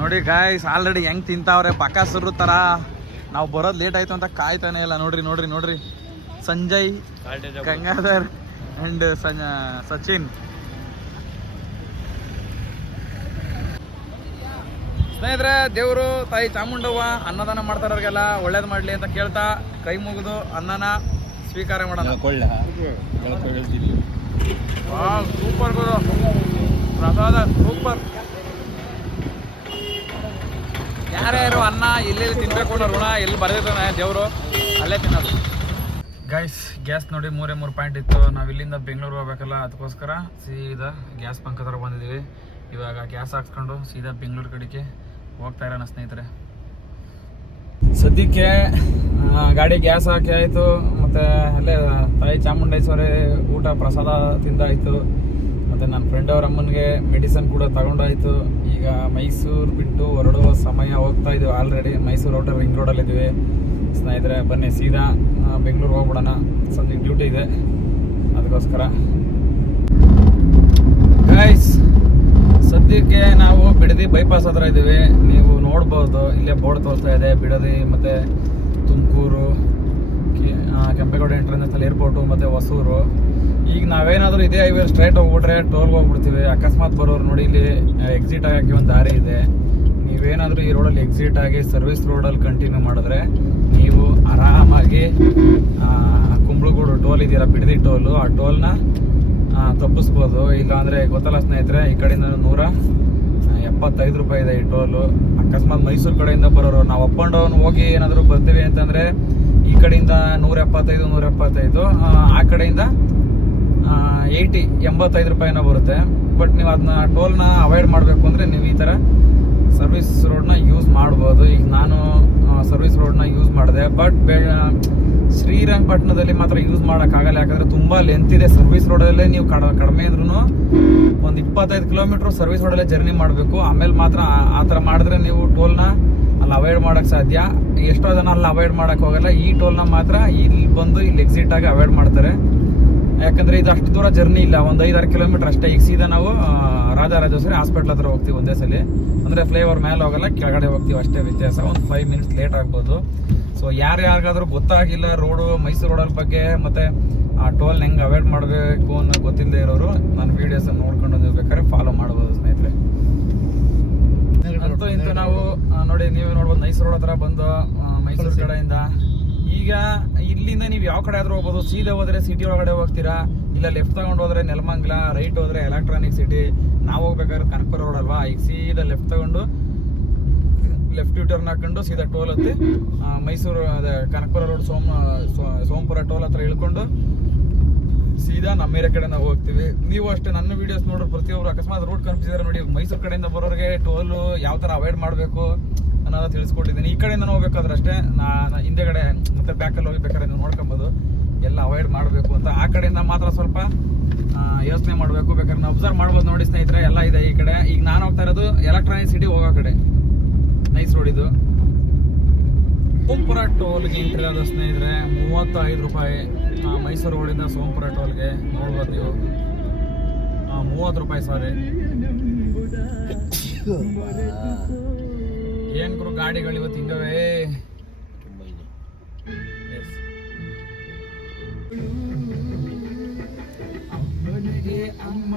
ನೋಡಿ ಗಾಯ್ಸ್, ಆಲ್ರೆಡಿ ಹೆಂಗ್ ತಿಂತಾವ್ರೆ ಪಕಾಸುರು ತರ. ನಾವು ಬರೋದು ಲೇಟ್ ಆಯ್ತು ಅಂತ ಕಾಯ್ತಾನೆ ಇಲ್ಲ. ನೋಡ್ರಿ ನೋಡ್ರಿ ನೋಡ್ರಿ, ಸಂಜಯ್, ಗಂಗಾಧರ್ ಅಂಡ್ ಸಚಿನ್. ಸ್ನೇಹಿತರೆ, ದೇವರು ತಾಯಿ ಚಾಮುಂಡವ್ವ ಅನ್ನದಾನ ಮಾಡ್ತಾರವ್ರಿಗೆಲ್ಲ ಒಳ್ಳೇದು ಮಾಡಲಿ ಅಂತ ಕೇಳ್ತಾ ಕೈ ಮುಗಿದು ಅನ್ನನ ಸ್ವೀಕಾರ ಮಾಡೋಣ. ಸೂಪರ್ ಗುರು, ಪ್ರಸಾದ ಸೂಪರ್. ಯಾರ್ಯಾರು ಅನ್ನ ಎಲ್ಲೆಲ್ಲಿ ತಿನ್ಬೇಕು ಅನ್ನೋ ಋಣ ಎಲ್ಲಿ ಬರೆದಿದ್ದಾನೆ ದೇವರು, ಅಲ್ಲೇ ತಿನ್ನೋದು. ಗೈಸ್, ಗ್ಯಾಸ್ ನೋಡಿ 3 ಪಾಯಿಂಟ್ ಇತ್ತು. ನಾವು ಇಲ್ಲಿಂದ ಬೆಂಗಳೂರು ಹೋಗ್ಬೇಕಲ್ಲ, ಅದಕ್ಕೋಸ್ಕರ ಸೀದಾ ಗ್ಯಾಸ್ ಬಂಕ್ ಹತ್ರ ಬಂದಿದ್ದೀವಿ. ಇವಾಗ ಗ್ಯಾಸ್ ಹಾಕ್ಸ್ಕೊಂಡು ಸೀದಾ ಬೆಂಗಳೂರು ಕಡೆಗೆ ಹೋಗ್ತಾ ಇರೋಣ ಸ್ನೇಹಿತರೆ. ಸದ್ಯಕ್ಕೆ ಗಾಡಿ ಗ್ಯಾಸ್ ಹಾಕಿ ಆಯಿತು, ಮತ್ತು ಅಲ್ಲೇ ತಾಯಿ ಚಾಮುಂಡೇಶ್ವರಿ ಊಟ ಪ್ರಸಾದ ತಿಂದಾಯಿತು, ಮತ್ತು ನನ್ನ ಫ್ರೆಂಡ್ ಅವ್ರ ಅಮ್ಮನಿಗೆ ಮೆಡಿಸನ್ ಕೂಡ ತಗೊಂಡಾಯಿತು. ಈಗ ಮೈಸೂರು ಬಿಟ್ಟು ಹೊರಡುವ ಸಮಯ ಹೋಗ್ತಾ ಇದ್ದೀವಿ. ಆಲ್ರೆಡಿ ಮೈಸೂರು ಔಟರ್ ರಿಂಗ್ ರೋಡಲ್ಲಿದ್ದೀವಿ ಸ್ನೇಹಿತರೆ. ಬನ್ನಿ ಸೀದಾ ಬೆಂಗಳೂರು ಹೋಗ್ಬಿಡೋಣ, ಸಂಜೆಗೆ ಡ್ಯೂಟಿ ಇದೆ, ಅದಕ್ಕೋಸ್ಕರ. ಗೈಸ್, ಸದ್ಯಕ್ಕೆ ನಾವು ಬಿಡದಿ ಬೈಪಾಸ್ ಹತ್ರ ಇದ್ದೀವಿ. ನೀವು ನೋಡ್ಬೋದು, ಇಲ್ಲೇ ಬೋರ್ಡ್ ತೋರಿಸ್ತಾ ಇದೆ ಬಿಡದಿ ಮತ್ತು ತುಮಕೂರು, ಕೆಂಪೇಗೌಡ ಇಂಟರ್ನ್ಯಾಷನಲ್ ಏರ್ಪೋರ್ಟು ಮತ್ತು ಹೊಸೂರು. ಈಗ ನಾವೇನಾದರೂ ಇದೇ ಹೈವೇ ಸ್ಟ್ರೈಟ್ ಹೋಗ್ಬಿಟ್ರೆ ಟೋಲ್ಗೆ ಹೋಗ್ಬಿಡ್ತೀವಿ. ಅಕಸ್ಮಾತ್ ಬರೋರು ನೋಡಿ, ಇಲ್ಲಿ ಎಕ್ಸಿಟ್ ಆಗೋಕ್ಕೆ ಒಂದು ದಾರಿ ಇದೆ. ನೀವೇನಾದರೂ ಈ ರೋಡಲ್ಲಿ ಎಕ್ಸಿಟ್ ಆಗಿ ಸರ್ವಿಸ್ ರೋಡಲ್ಲಿ ಕಂಟಿನ್ಯೂ ಮಾಡಿದ್ರೆ ನೀವು ಆರಾಮಾಗಿ ಕುಂಬ್ಳಗೂಡು ಟೋಲ್ ಇದೆಯಲ್ಲ, ಬಿಡದಿ ಟೋಲು, ಆ ಟೋಲ್ನ ತಪ್ಪಿಸ್ಬೋದು. ಇಲ್ಲಾಂದರೆ ಗೊತ್ತಲ್ಲ ಸ್ನೇಹಿತರೆ, ಈ ಕಡೆಯಿಂದ 175 ರೂಪಾಯಿ ಇದೆ ಈ ಟೋಲು. ಅಕಸ್ಮಾತ್ ಮೈಸೂರು ಕಡೆಯಿಂದ ಬರೋರು, ನಾವು ಅಪ್ ಆ್ಯಂಡ್ ಡೌನ್ ಹೋಗಿ ಏನಾದರೂ ಬರ್ತೀವಿ ಅಂತಂದರೆ ಈ ಕಡೆಯಿಂದ 175, ಆ ಕಡೆಯಿಂದ 85 ರೂಪಾಯಿನ ಬರುತ್ತೆ. ಬಟ್ ನೀವು ಅದನ್ನ ಟೋಲ್ನ ಅವಾಯ್ಡ್ ಮಾಡಬೇಕು ಅಂದರೆ ನೀವು ಈ ಥರ ಸರ್ವಿಸ್ ರೋಡ್ನ ಯೂಸ್ ಮಾಡ್ಬೋದು. ಈಗ ನಾನು ಸರ್ವಿಸ್ ರೋಡ್ನ ಯೂಸ್ ಮಾಡಿದೆ, ಬಟ್ ಶ್ರೀರಂಗಪಟ್ಟಣದಲ್ಲಿ ಮಾತ್ರ ಯೂಸ್ ಮಾಡೋಕ್ಕಾಗಲ್ಲ. ಯಾಕಂದರೆ ತುಂಬ ಲೆಂತ್ ಇದೆ. ಸರ್ವಿಸ್ ರೋಡಲ್ಲೇ ನೀವು ಕಡಿಮೆ ಇದ್ರೂ ಒಂದು 25 ಕಿಲೋಮೀಟ್ರ್ ಸರ್ವಿಸ್ ರೋಡಲ್ಲೇ ಜರ್ನಿ ಮಾಡಬೇಕು. ಆಮೇಲೆ ಮಾತ್ರ ಆ ಥರ ಮಾಡಿದ್ರೆ ನೀವು ಟೋಲ್ನ ಅಲ್ಲಿ ಅವಾಯ್ಡ್ ಮಾಡೋಕ್ಕೆ ಸಾಧ್ಯ. ಎಷ್ಟೋ ಜನ ಅಲ್ಲಿ ಅವಾಯ್ಡ್ ಮಾಡೋಕ್ಕೆ ಹೋಗಲ್ಲ, ಈ ಟೋಲ್ನ ಮಾತ್ರ ಇಲ್ಲಿ ಬಂದು ಇಲ್ಲಿ ಎಕ್ಸಿಟ್ ಆಗಿ ಅವಾಯ್ಡ್ ಮಾಡ್ತಾರೆ. ಯಾಕಂದರೆ ಇದು ಅಷ್ಟು ದೂರ ಜರ್ನಿ ಇಲ್ಲ, ಒಂದು 5-6 ಕಿಲೋಮೀಟ್ರ್ ಅಷ್ಟೇ. ಈಗ ಸೀದಾ ನಾವು ರಾಜರಾಜೇಶ್ವರಿ ಹಾಸ್ಪಿಟ್ಲ್ ಹತ್ರ ಹೋಗ್ತೀವಿ ಒಂದೇ ಸಲ. ಅಂದರೆ ಫ್ಲೈಓವರ್ ಮೇಲೆ ಹೋಗಲ್ಲ, ಕೆಳಗಡೆ ಹೋಗ್ತೀವಿ ಅಷ್ಟೇ ವ್ಯತ್ಯಾಸ. ಒಂದು 5 ಮಿನಿಟ್ಸ್ ಲೇಟ್ ಆಗ್ಬೋದು. ಸೊ ಯಾರಿಗಾದ್ರೂ ಗೊತ್ತಾಗಿಲ್ಲ ರೋಡು ಮೈಸೂರು ರೋಡಲ್ ಬಗ್ಗೆ ಮತ್ತು ಆ ಟೋಲ್ನ ಹೆಂಗೆ ಅವಾಯ್ಡ್ ಮಾಡಬೇಕು ಅನ್ನೋ ಗೊತ್ತಿಲ್ಲದೆ ಇರೋರು ನನ್ನ ವೀಡಿಯೋಸನ್ನು ನೋಡ್ಕೊಂಡು ನೀವು ಬೇಕಾದ್ರೆ ಫಾಲೋ ಮಾಡ್ಬೋದು ಸ್ನೇಹಿತರೆ. ಅಂತೂ ಇಂತೂ ನಾವು ನೋಡಿ, ನೀವೇ ನೋಡ್ಬೋದು ಮೈಸೂರು ರೋಡ್ ಹತ್ರ ಬಂದು ಮೈಸೂರು ಕಡೆಯಿಂದ ಈಗ ಇಲ್ಲಿಂದ ನೀವು ಯಾವ ಕಡೆ ಆದ್ರೂ ಹೋಗ್ಬೋದು. ಸೀದಾ ಹೋದ್ರೆ ಸಿಟಿ ಒಳಗಡೆ ಹೋಗ್ತೀರಾ, ಇಲ್ಲ ಲೆಫ್ಟ್ ತಗೊಂಡು ಹೋದ್ರೆ ನೆಲಮಂಗಲ, ರೈಟ್ ಹೋದ್ರೆ ಎಲೆಕ್ಟ್ರಾನಿಕ್ ಸಿಟಿ. ನಾವು ಹೋಗ್ಬೇಕಾದ್ರೆ ಕನಕಪುರ ರೋಡ್ ಅಲ್ವಾ, ಈಗ ಸೀದಾ ಲೆಫ್ಟ್ ತಗೊಂಡು ಲೆಫ್ಟ್ ಟರ್ನ್ ಹಾಕೊಂಡು ಸೀದಾ ಟೋಲ್ ಹತ್ತಿ ಮೈಸೂರು ಅದೇ ಕನಕಪುರ ರೋಡ್ ಸೋಮಪುರ ಟೋಲ್ ಹತ್ರ ಇಳ್ಕೊಂಡು ಸೀದಾ ನಮ್ಮ ಏರಿಯಾ ಕಡೆ ನಾವು ಹೋಗ್ತೀವಿ. ನೀವು ಅಷ್ಟೇ ನನ್ನ ವೀಡಿಯೋಸ್ ನೋಡ್ರಿ, ಪ್ರತಿಯೊಬ್ಬರು ಅಕಸ್ಮಾತ್ ರೂಟ್ ಕನ್ಫ್ಯೂಸ್ ನೋಡಿ, ಮೈಸೂರು ಕಡೆಯಿಂದ ಬರೋರಿಗೆ ಟೋಲು ಯಾವ ಥರ ಅವಾಯ್ಡ್ ಮಾಡಬೇಕು ಅನ್ನೋದು ತಿಳಿಸ್ಕೊಟ್ಟಿದ್ದೀನಿ. ಈ ಕಡೆಯಿಂದ ಹೋಗ್ಬೇಕಾದ್ರೆ ಅಷ್ಟೇ ನಾನು ಹಿಂದೆಗಡೆ ಮತ್ತೆ ಬ್ಯಾಕಲ್ಲಿ ಹೋಗ್ಬೇಕಾದ್ರೆ ನೀವು ನೋಡ್ಕೊಬೋದು ಎಲ್ಲ ಅವಾಯ್ಡ್ ಮಾಡಬೇಕು ಅಂತ. ಆ ಕಡೆಯಿಂದ ಮಾತ್ರ ಸ್ವಲ್ಪ ಯೋಚನೆ ಮಾಡಬೇಕು. ಬೇಕಾದ್ರೆ ನಾವು ಅಬ್ಸರ್ವ್ ಮಾಡ್ಬೋದು ನೋಡಿ ಸ್ನೇಹಿತರೆ, ಎಲ್ಲ ಇದೆ ಈ ಕಡೆ. ಈಗ ನಾನು ಹೋಗ್ತಾ ಇರೋದು ಎಲೆಕ್ಟ್ರಾನಿಕ್ ಸಿಟಿ ಹೋಗೋ ಕಡೆ, ನೈಸ್ ರೋಡ್ ಇದು. ಸೋಮಪುರ ಟೋಲ್ಗೆ ಎಂಟ್ರಿ ಆದ ಸ್ನೇಹಿತರೆ 35 ರೂಪಾಯಿ. ಮೈಸೂರು ರೋಡಿಂದ ಸೋಮಪುರ ಟೋಲ್ಗೆ ನೋಡ್ಬೋದು ನೀವು 30 ರೂಪಾಯಿ. ಸಾರಿ, ಏನ್ ಗುರು ಗಾಡಿಗಳು ಇವತ್ತು ಹಿಂಗವೇ. ಅಮ್ಮನಿಗೆ ಅಮ್ಮ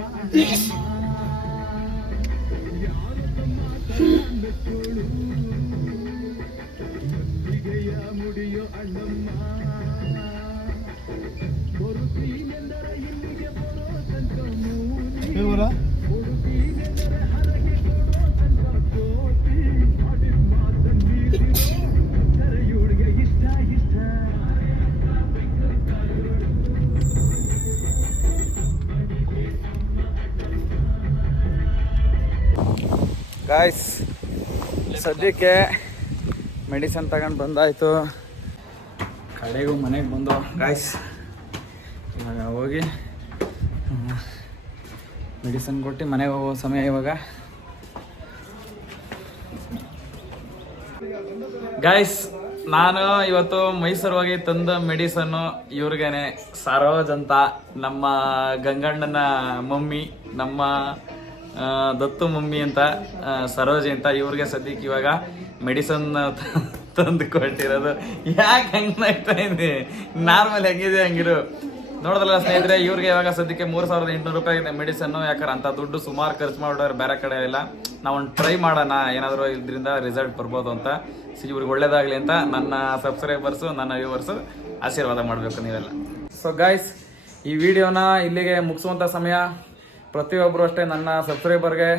ಗಾಯ್ಸ್ ಸದ್ಯಕ್ಕೆ ಮೆಡಿಸನ್ ತಗೊಂಡು ಬಂದಾಯಿತು, ಕಡೆಗೂ ಮನೆಗೆ ಬಂದು ಗಾಯ್ಸ್ ಇವಾಗ ಹೋಗಿ ಮೆಡಿಸನ್ ಕೊಟ್ಟು ಮನೆಗೆ ಹೋಗೋ ಸಮಯ ಇವಾಗ. ಗಾಯ್ಸ್ ನಾನು ಇವತ್ತು ಮೈಸೂರು ಹೋಗಿ ತಂದ ಮೆಡಿಸನ್ನು ಇವ್ರಿಗೇನೆ, ಸರೋಜ್ ಅಂತ ನಮ್ಮ ಗಂಗಣ್ಣನ ಮಮ್ಮಿ, ನಮ್ಮ ದತ್ತು ಮಮ್ಮಿ ಅಂತ ಸರೋಜಿ ಅಂತ, ಇವ್ರಿಗೆ ಸದ್ಯಕ್ಕೆ ಇವಾಗ ಮೆಡಿಸನ್ ತಂದು ಕೊಟ್ಟಿರೋದು. ಯಾಕೆ ಹಂಗೆ ನಗ್ತಾ ಇದೆ, ನಾರ್ಮಲ್ ಹೆಂಗಿದೆ ಹಂಗಿರು. ನೋಡೋದಲ್ಲ ಸ್ನೇಹಿತರೆ, ಇವ್ರಿಗೆ ಇವಾಗ ಸದ್ಯಕ್ಕೆ 3800 ರೂಪಾಯಿ ಇದೆ ಮೆಡಿಸನ್ನು. ಯಾಕಂದ್ರೆ ಅಂತ ದುಡ್ಡು ಸುಮಾರು ಖರ್ಚು ಮಾಡೋರು ಬೇರೆ ಕಡೆ ಇಲ್ಲ. ನಾವೊಂದು ಟ್ರೈ ಮಾಡೋಣ, ಏನಾದರೂ ಇದರಿಂದ ರಿಸಲ್ಟ್ ಬರ್ಬೋದು ಅಂತ. ಇವ್ರಿಗೆ ಒಳ್ಳೇದಾಗಲಿ ಅಂತ ನನ್ನ ಸಬ್ಸ್ಕ್ರೈಬರ್ಸು, ನನ್ನ ವ್ಯೂವರ್ಸು ಆಶೀರ್ವಾದ ಮಾಡಬೇಕು ನೀವೆಲ್ಲ. ಸೊ ಗಾಯ್ಸ್, ಈ ವಿಡಿಯೋನ ಇಲ್ಲಿಗೆ ಮುಗಿಸುವಂಥ ಸಮಯ. ಪ್ರತಿಯೊಬ್ಬರು ಅಷ್ಟೇ ನನ್ನ ಸಬ್ಸ್ಕ್ರೈಬರ್ಗೆ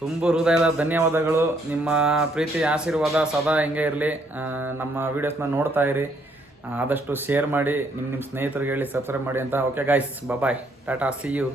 ತುಂಬ ಹೃದಯದ ಧನ್ಯವಾದಗಳು. ನಿಮ್ಮ ಪ್ರೀತಿ ಆಶೀರ್ವಾದ ಸದಾ ಹಿಂಗೆ ಇರಲಿ. ನಮ್ಮ ವೀಡಿಯೋಸ್ನ ನೋಡ್ತಾ ಇರಿ, ಆದಷ್ಟು ಶೇರ್ ಮಾಡಿ, ನಿಮ್ಮ ಸ್ನೇಹಿತರಿಗೆ ಹೇಳಿ ಸಬ್ಸ್ಕ್ರೈಬ್ ಮಾಡಿ ಅಂತ. Okay guys, bye, tata, see you.